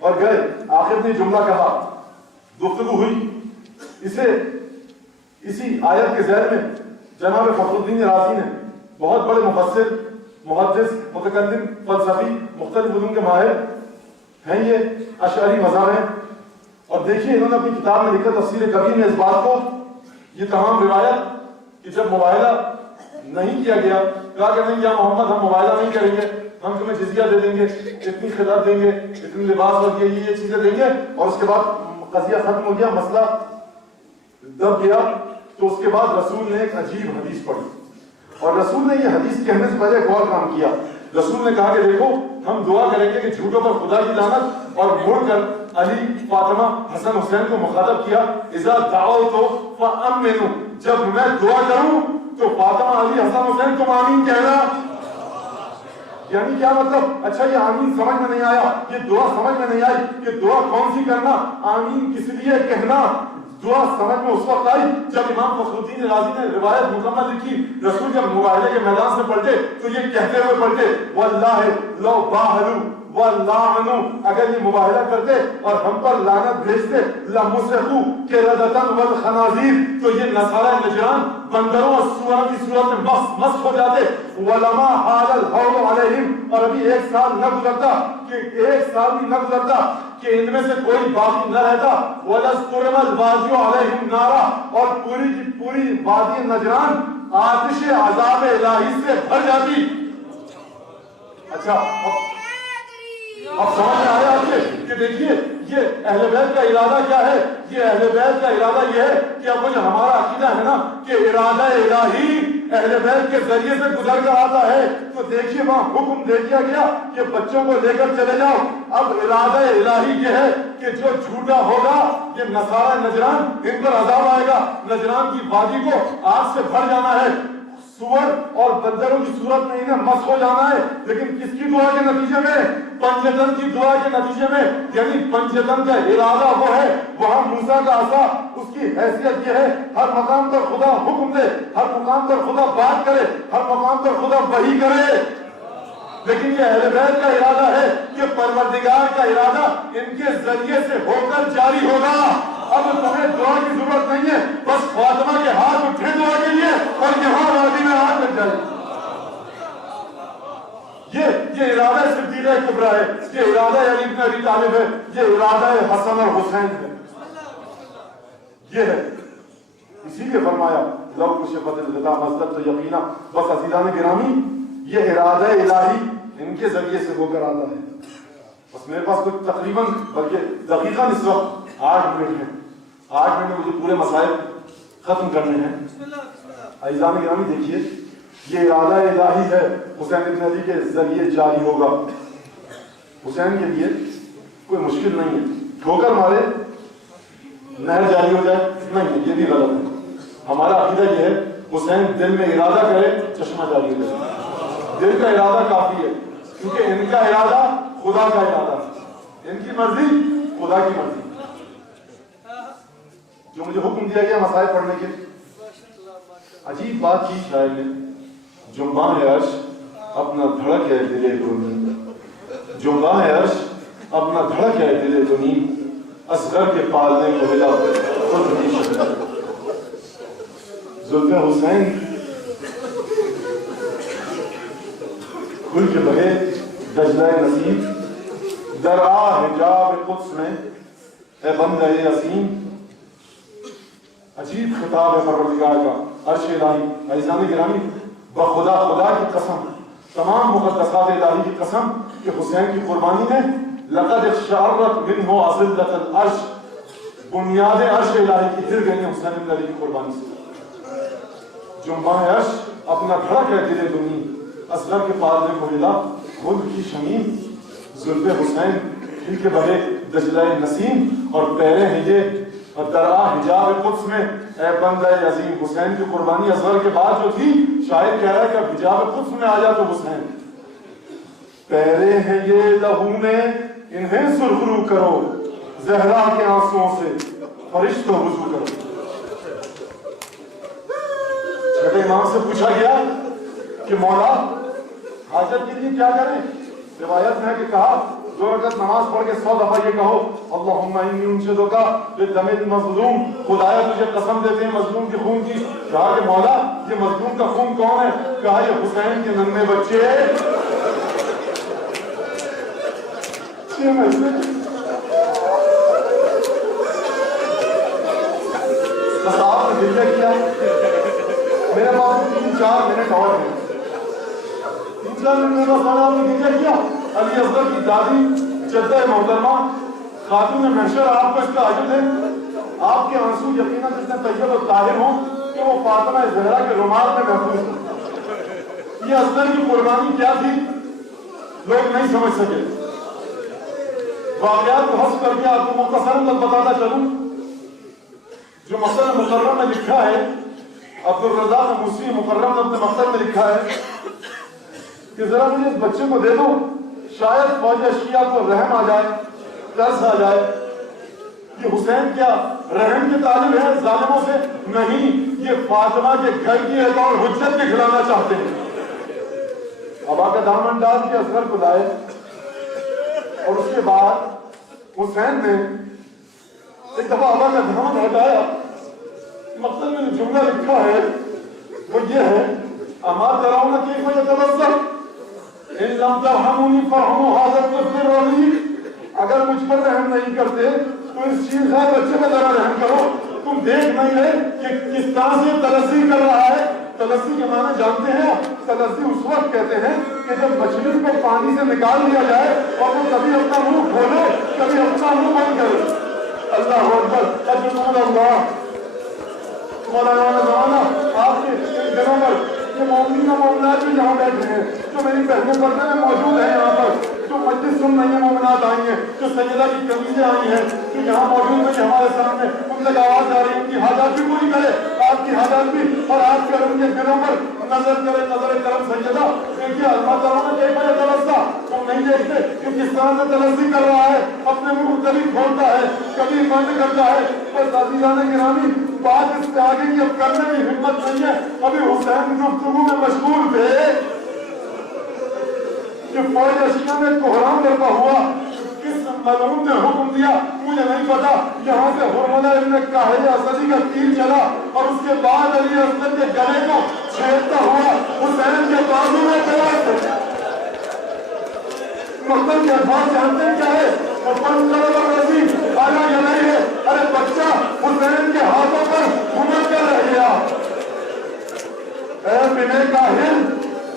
اور گئے، آخر نے جملہ کہا، گفتگو ہوئی. اسی آیت کے ذیل میں جناب فخر الدین رازی نے، بہت بڑے مفسر، محدث، متکلم، فلسفی، مختلف علوم کے ماہر ہیں، یہ اشعری مذہب ہیں. اور دیکھیے انہوں نے اپنی کتاب میں لکھا تفسیر کبیر میں اس بات کو، یہ تمام روایت کہ جب مباہلہ نہیں کیا گیا، کہا کہ نہیں یا محمد ہم مباہلہ نہیں کریں گے، ہم تمہیں جزیہ دے دیں گے، اتنی خدمت دیں گے، اتنی لباس اور یہ چیزیں دیں گے. اور اس کے بعد قضیہ ختم ہو گیا، مسئلہ دب گیا. تو اس کے بعد رسول نے ایک عجیب حدیث پڑھی، اور رسول نے یہ حدیث کہنے سے پہلے ایک اور کام کیا. رسول نے کہا کہ دیکھو ہم دعا کریں گے کہ جھوٹوں پر خدا کی لعنت، اور مڑ کر علی، فاطمہ، حسن، حسین کو مخاطب کیا، اذا دعوت فامنوا، جب میں دعا کروں تو فاطمہ، علی، حسن، حسین تم آمین کہنا. یعنی کیا مطلب؟ اچھا یہ آمین سمجھ میں نہیں آیا، یہ دعا سمجھ میں نہیں آئی کہ دعا کون سی کرنا، آمین کس لیے کہنا. دعا سمجھ میں اس وقت آئی جب امام فخر الدین رازی نے روایت مکمل لکھی. رسول جب مباہلے کے میدان سے پلٹے تو یہ کہتے ہوئے پلٹے، واللہ لو باہلوا واللعنوا، اگر یہ مباہلہ کرتے اور ہم پر لعنت بھیجتے، لمسخوا قردۃ والخنازیر، تو یہ نصارہ نجران بندروں اور سوروں کی صورت میں مسخ ہو جاتے. ولما حال الحول علیہم، اور ابھی ایک سال نہ گزرتا کہ ان میں سے کوئی باقی نہ رہتا. وَلَسْتُرِمَ الْوَادِيُ عَلَيْهِمْ نَارًا، اور پوری کی پوری وادی نجران آتش عذاب الہی سے بھر جاتی. اچھا اب سمجھ میں آیا آپ کہ دیکھیے یہ اہل بیت کا ارادہ کیا ہے. یہ اہل بیت کا ارادہ یہ ہے کہ اب جو ہمارا عقیدہ ہے نا کہ ارادہ الہی اہل بیت کے ذریعے سے گزر کر آتا ہے. تو دیکھیے وہاں حکم دے دیا گیا کہ بچوں کو لے کر چلے جاؤ. اب ارادہ الہی یہ ہے کہ جو جھوٹا ہوگا یہ نصارہ نجران، ان پر عذاب آئے گا، نجران کی وادی کو آگ سے بھر جانا ہے، سور اور بندروں کی صورت میں انہیں مسخ ہو جانا ہے. لیکن کس کی دعا کے نتیجے میں؟ پنجتن کی دعا کے نتیجے میں. یعنی پنجتن کا ارادہ وہ ہے، وہاں موسیٰ کا عصا، اس کی حیثیت یہ ہے ہر مقام پر خدا حکم دے، ہر مقام پر خدا بات کرے، ہر مقام پر خدا وحی کرے. لیکن یہ اہل بیت کا ارادہ ہے کہ پروردگار کا ارادہ ان کے ذریعے سے ہو کر جاری ہوگا. اب تمہیں دعا کی ضرورت نہیں ہے، بس فاطمہ کے ہاتھ اٹھے دعا کے لیے اور یہاں وادی میں ہاتھ لگ جائے. یہ ارادہ صدیق کبریٰ ہے، یہ ارادہ علی بن ابی طالب ہے، یہ ارادہ حسن اور حسین ہے. یہ ہے، اسی لیے فرمایا لو کشفت الغطاء مصدق تو یقینا. بس عزیزان گرامی یہ ارادہ الہی ان کے ذریعے سے ہو کر آتا ہے. بس میرے پاس کچھ تقریباً بلکہ دقیقاً اس وقت 8 منٹ ہیں. 8 منٹ میں مجھے پورے مسائل ختم کرنے ہیں. عزیزان گرامی دیکھیے یہ ارادہ الہی ہے، حسین ابن علی کے ذریعے جاری ہوگا. حسین کے لیے کوئی مشکل نہیں ہے، ٹھوکر مارے نہر جاری ہو جائے نہیں ہے، یہ بھی غلط ہے. ہمارا عقیدہ یہ ہے حسین دل میں ارادہ کرے چشمہ جاری ہو جائے. دل کا ارادہ کافی ہے، کیونکہ ان کا ارادہ خدا کا ارادہ ہے، ان کی مرضی خدا کی مرضی. جو مجھے حکم دیا گیا مسائل پڑھنے کے، عجیب بات کی شاعر نے، جنباں ہے عرش اپنا دھڑک ہے دل دونی، جنباں ہے عرش اپنا دھڑک ہے دل دونی، اصغر کے پالنے کو ملا خود ہی شکر. زلف حسین کھل کے بہے دجلہ نصیب، در حجاب قدس میں اے بندہ عظیم، عجیب خطاب ہے پروردگار کا، عرش الہی۔ عزیزان گرامی، بخدا خدا کی قسم، تمام مقدسات الہی کی قسم کہ حسین کی قربانی نے لقد شعرت منہ اذلت العرش، بنیاد عرش الہی کی ہل گئی حسین بن علی کی قربانی سے۔ جنبہ عرش اپنا دھڑک ہے دل دنی، اصغر کے پالنے کو ہلا خود کی شمیم، زلف حسین کھل کے بہے دجلہ نسیم، اور پیرے ہیں یہ درآ حجاب قدس میں اے بندہ عظیم۔ حسین کی قربانی اصغر کے بعد جو تھی، شاعر کہہ رہا ہے کہ اب حجاب قدس میں آ جا تو حسین، پیرے ہیں یہ لہو میں انہیں سرخرو کرو، زہرا کے آنسوؤں سے فرشتوں رجوع کرو۔ چھٹے امام سے پوچھا گیا کہ مولا حاجت کے لیے کیا کریں؟ روایت میں ہے کہ کہا 2 رکعت نماز پڑھ کے 100 دفعہ یہ کہو اللہم انی انشدک بدم المظلوم، خدایا تجھے قسم دیتے ہیں مظلوم کے خون کی۔ کہا کہ مولا یہ مظلوم کا خون کون ہے؟ کہا یہ حسین کے ننھے بچے۔ بس آپ نے دل کیا، میرے پاس 3-4 منٹ اور ہیں، 3-4 منٹ میں بس آپ نے دل کیا۔ علی اصغر کی دادی جدہ محترمہ خاتون محشر آپ کو اس کا عجب ہے، آپ کے آنسو یقیناً جتنے طیب و طاہر ہوں کہ وہ فاطمہ زہرا کے رومال میں محفوظ ہوں۔ یہ اصغر کی قربانی کیا تھی لوگ نہیں سمجھ سکے۔ واقعات کو حذف کر کے آپ کو مختصراً بتاتا چلوں، جو مقصد مکرم میں لکھا ہے، عبدالرزاق موسوی مکرم نے اپنے مقصد میں لکھا ہے کہ ذرا مجھے اس بچے کو دے دو، شاید فوج اشقیاء کو رحم آ جائے، ترس آ جائے۔ یہ حسین کیا رحم کے طالب ہے ظالموں سے؟ نہیں، یہ فاطمہ کے گھر کی ایک اور حجت کے کھلانا چاہتے ہیں۔ ابا کا دامن ڈال کے اصغر کو لائے، اور اس کے بعد حسین نے ایک دفعہ ابا کا دامن ہٹایا۔ مقصد میں جو جملہ لکھا ہے وہ یہ ہے، اما ترون کیف یتبسم ان لم ترحمونی فرحموا ھذا الطفل الرضیع، اگر مجھ پر رحم نہیں کرتے تو اس شیرخوار بچے پر ذرا رحم کرو۔ تم دیکھ نہیں رہے کہ کس طرح سے تلسی کر رہا ہے؟ تلسی کے معنی جانتے ہیں؟ تلسی اس وقت کہتے ہیں کہ جب مچھلی کو پانی سے نکال لیا جائے اور وہ کبھی اپنا منہ کھولے کبھی اپنا منہ بند کرے۔ اللہ اکبر، اجمل اللہ۔ مولانا زمانہ آپ کے دنوں پر یہ مومنین و مومنات بھی یہاں بیٹھے ہیں، جو میری بہنیں پردے میں موجود ہیں یہاں پر، جو مجلس سن رہی ہیں مومنات آئی ہیں، جو سیدہ کی قمیضیں آئی ہیں، جو یہاں موجود ہیں ہمارے سامنے، ان تک آواز آ رہی ہے ان کی حاجات بھی پوری کرے، آپ کی حاجات بھی، اور آپ کے ان کے دلوں پر نظر کرے، نظر کرم سیدہ۔ دیکھیے اللہ تعالیٰ نے کئی بار تلسا، تم نہیں دیکھتے کہ کس طرح سے تلسی کر رہا ہے، اپنے منہ کبھی کھولتا ہے کبھی بند کرتا ہے۔ بس عزیزان گرامی، بات اس سے آگے کی اب کرنے کی ہمت نہیں ہے۔ ابھی حسین گفتگو میں مشغول تھے کہ فوج اشیاء میں کوہرام برپا ہوا، کس ملعون نے حکم دیا مجھے نہیں پتا، یہاں سے حرملہ ابن قاہر اسدی کا تیر چلا اور اس کے بعد علی اصغر کے گلے کو چھیدتا ہوا حسین کے بازو میں چلا۔ مقتل کے الفاظ جانتے ہیں کیا ہے؟ آیا یہ نہیں ہے، ارے بچہ حسین کے ہاتھوں پر گھمٹ کر رہ گیا۔ اے بن قاہر،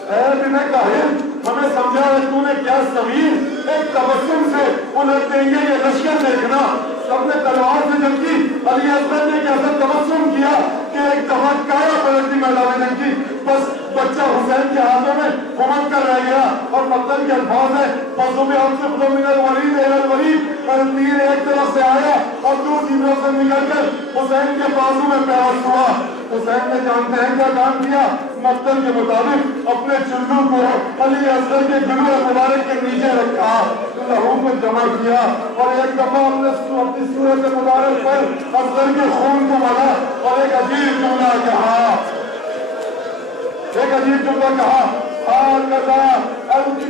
اے بن قاہر، ہمیں سمجھا ہے تو نے کیا سمیر، ایک تبسم سے الٹ دیں گے یہ لشکر دیکھنا۔ سب نے تلوار سے جنگ کی، علی اصغر نے کیسا تبسم کیا کہ ایک دفعہ کایا پلٹ دی میدان جنگ کی، بس بچہ حسین کے ہاتھوں میں گھمٹ کر رہ گیا۔ اور مقتل کے الفاظ ہے فضو میں ہم سے خلو من الورید الی الورید، تیر ایک طرف سے آیا اور دوسری طرف سے نکل کر حسین کے بازو میں پیوست ہوا۔ حسین نے جانتے ہیں کیا کام کیا؟ مقتل کے مطابق اپنے چلو کو علی اصغر کے گلو مبارک کے نیچے رکھا، لہو کو جمع کیا اور ایک دفعہ اپنی صورت مبارک پر اصغر کے خون کو ملا اور ایک عجیب جملہ کہا، ایک عجیب جملہ کہا،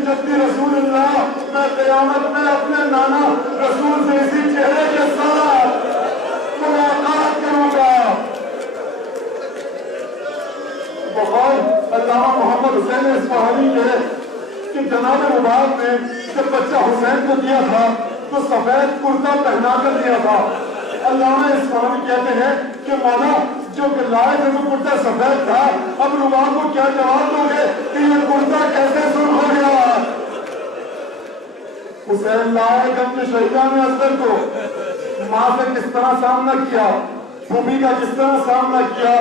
جدی رسول اللہ، میں قیامت میں اپنے نانا رسول سے اسی چہرے کے ساتھ ملاقات کروں گا۔ بخار علامہ محمد حسین اصفہانی کہ جناب مبارک نے جب بچہ حسین کو دیا تھا تو سفید کرتا پہنا کر دیا تھا۔ علامہ اصفہانی کہتے ہیں کہ مولا جو لائے تھے وہ کرتا سفید تھا، اب رباب کو کیا جواب دو گے کہ یہ کرتا کیسے سرخ ہو گیا؟ حسین لائے گم کے شہیدان اصغر کو ماں سے کس طرح سامنا کیا، بھومی کا کس طرح سامنا کیا،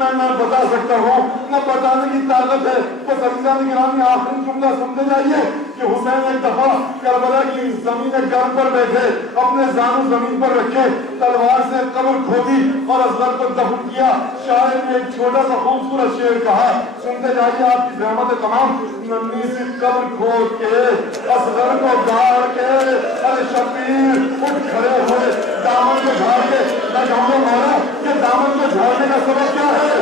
میں نہ بتا سکتا ہوں، نہ بتانے کی طاقت ہے۔ تو عزیزان گرامی آخری جملہ سنتے جائیے کہ حسین ایک دفعہ کربلا کی زمین گرم پر بیٹھے، اپنے زانو زمین پر رکھے، تلوار سے قبر کھودی اور اصغر کو دفن کیا۔ شاعر نے ایک چھوٹا سا خوبصورت شعر کہا، سنتے جائیے آپ کی زحمت تمام۔ ننھی سی قبر کھود کے اصغر کو گاڑ کے ارے شبیر اٹھ کھڑے ہوئے دامن کو جھاڑ کے۔ میں کہوں گا مولا کہ دامن کو جھاڑنے کا سبب کیا ہے؟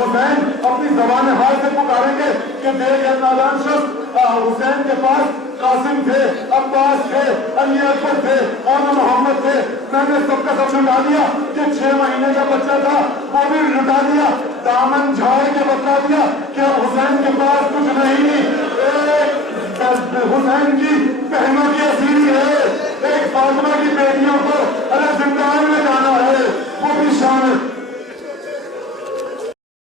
حسین اپنی زبان حال سے پکاریں گے کہ دیکھ اے نادان شخص، حسین کے پاس قاسم تھے، عباس تھے، علی اکبر تھے اور محمد تھے، میں نے سب کا سب لٹا دیا۔ کہ 6 مہینے کا بچہ تھا وہ بھی لٹا دیا، دامن جھاڑ کے بتا دیا کہ اب حسین کے پاس کچھ نہیں۔ حسین کی بہنوں کی اسیری ہے، ایک فاطمہ کی بیٹیوں کو ارے زندان میں جانا ہے، وہ بھی شامل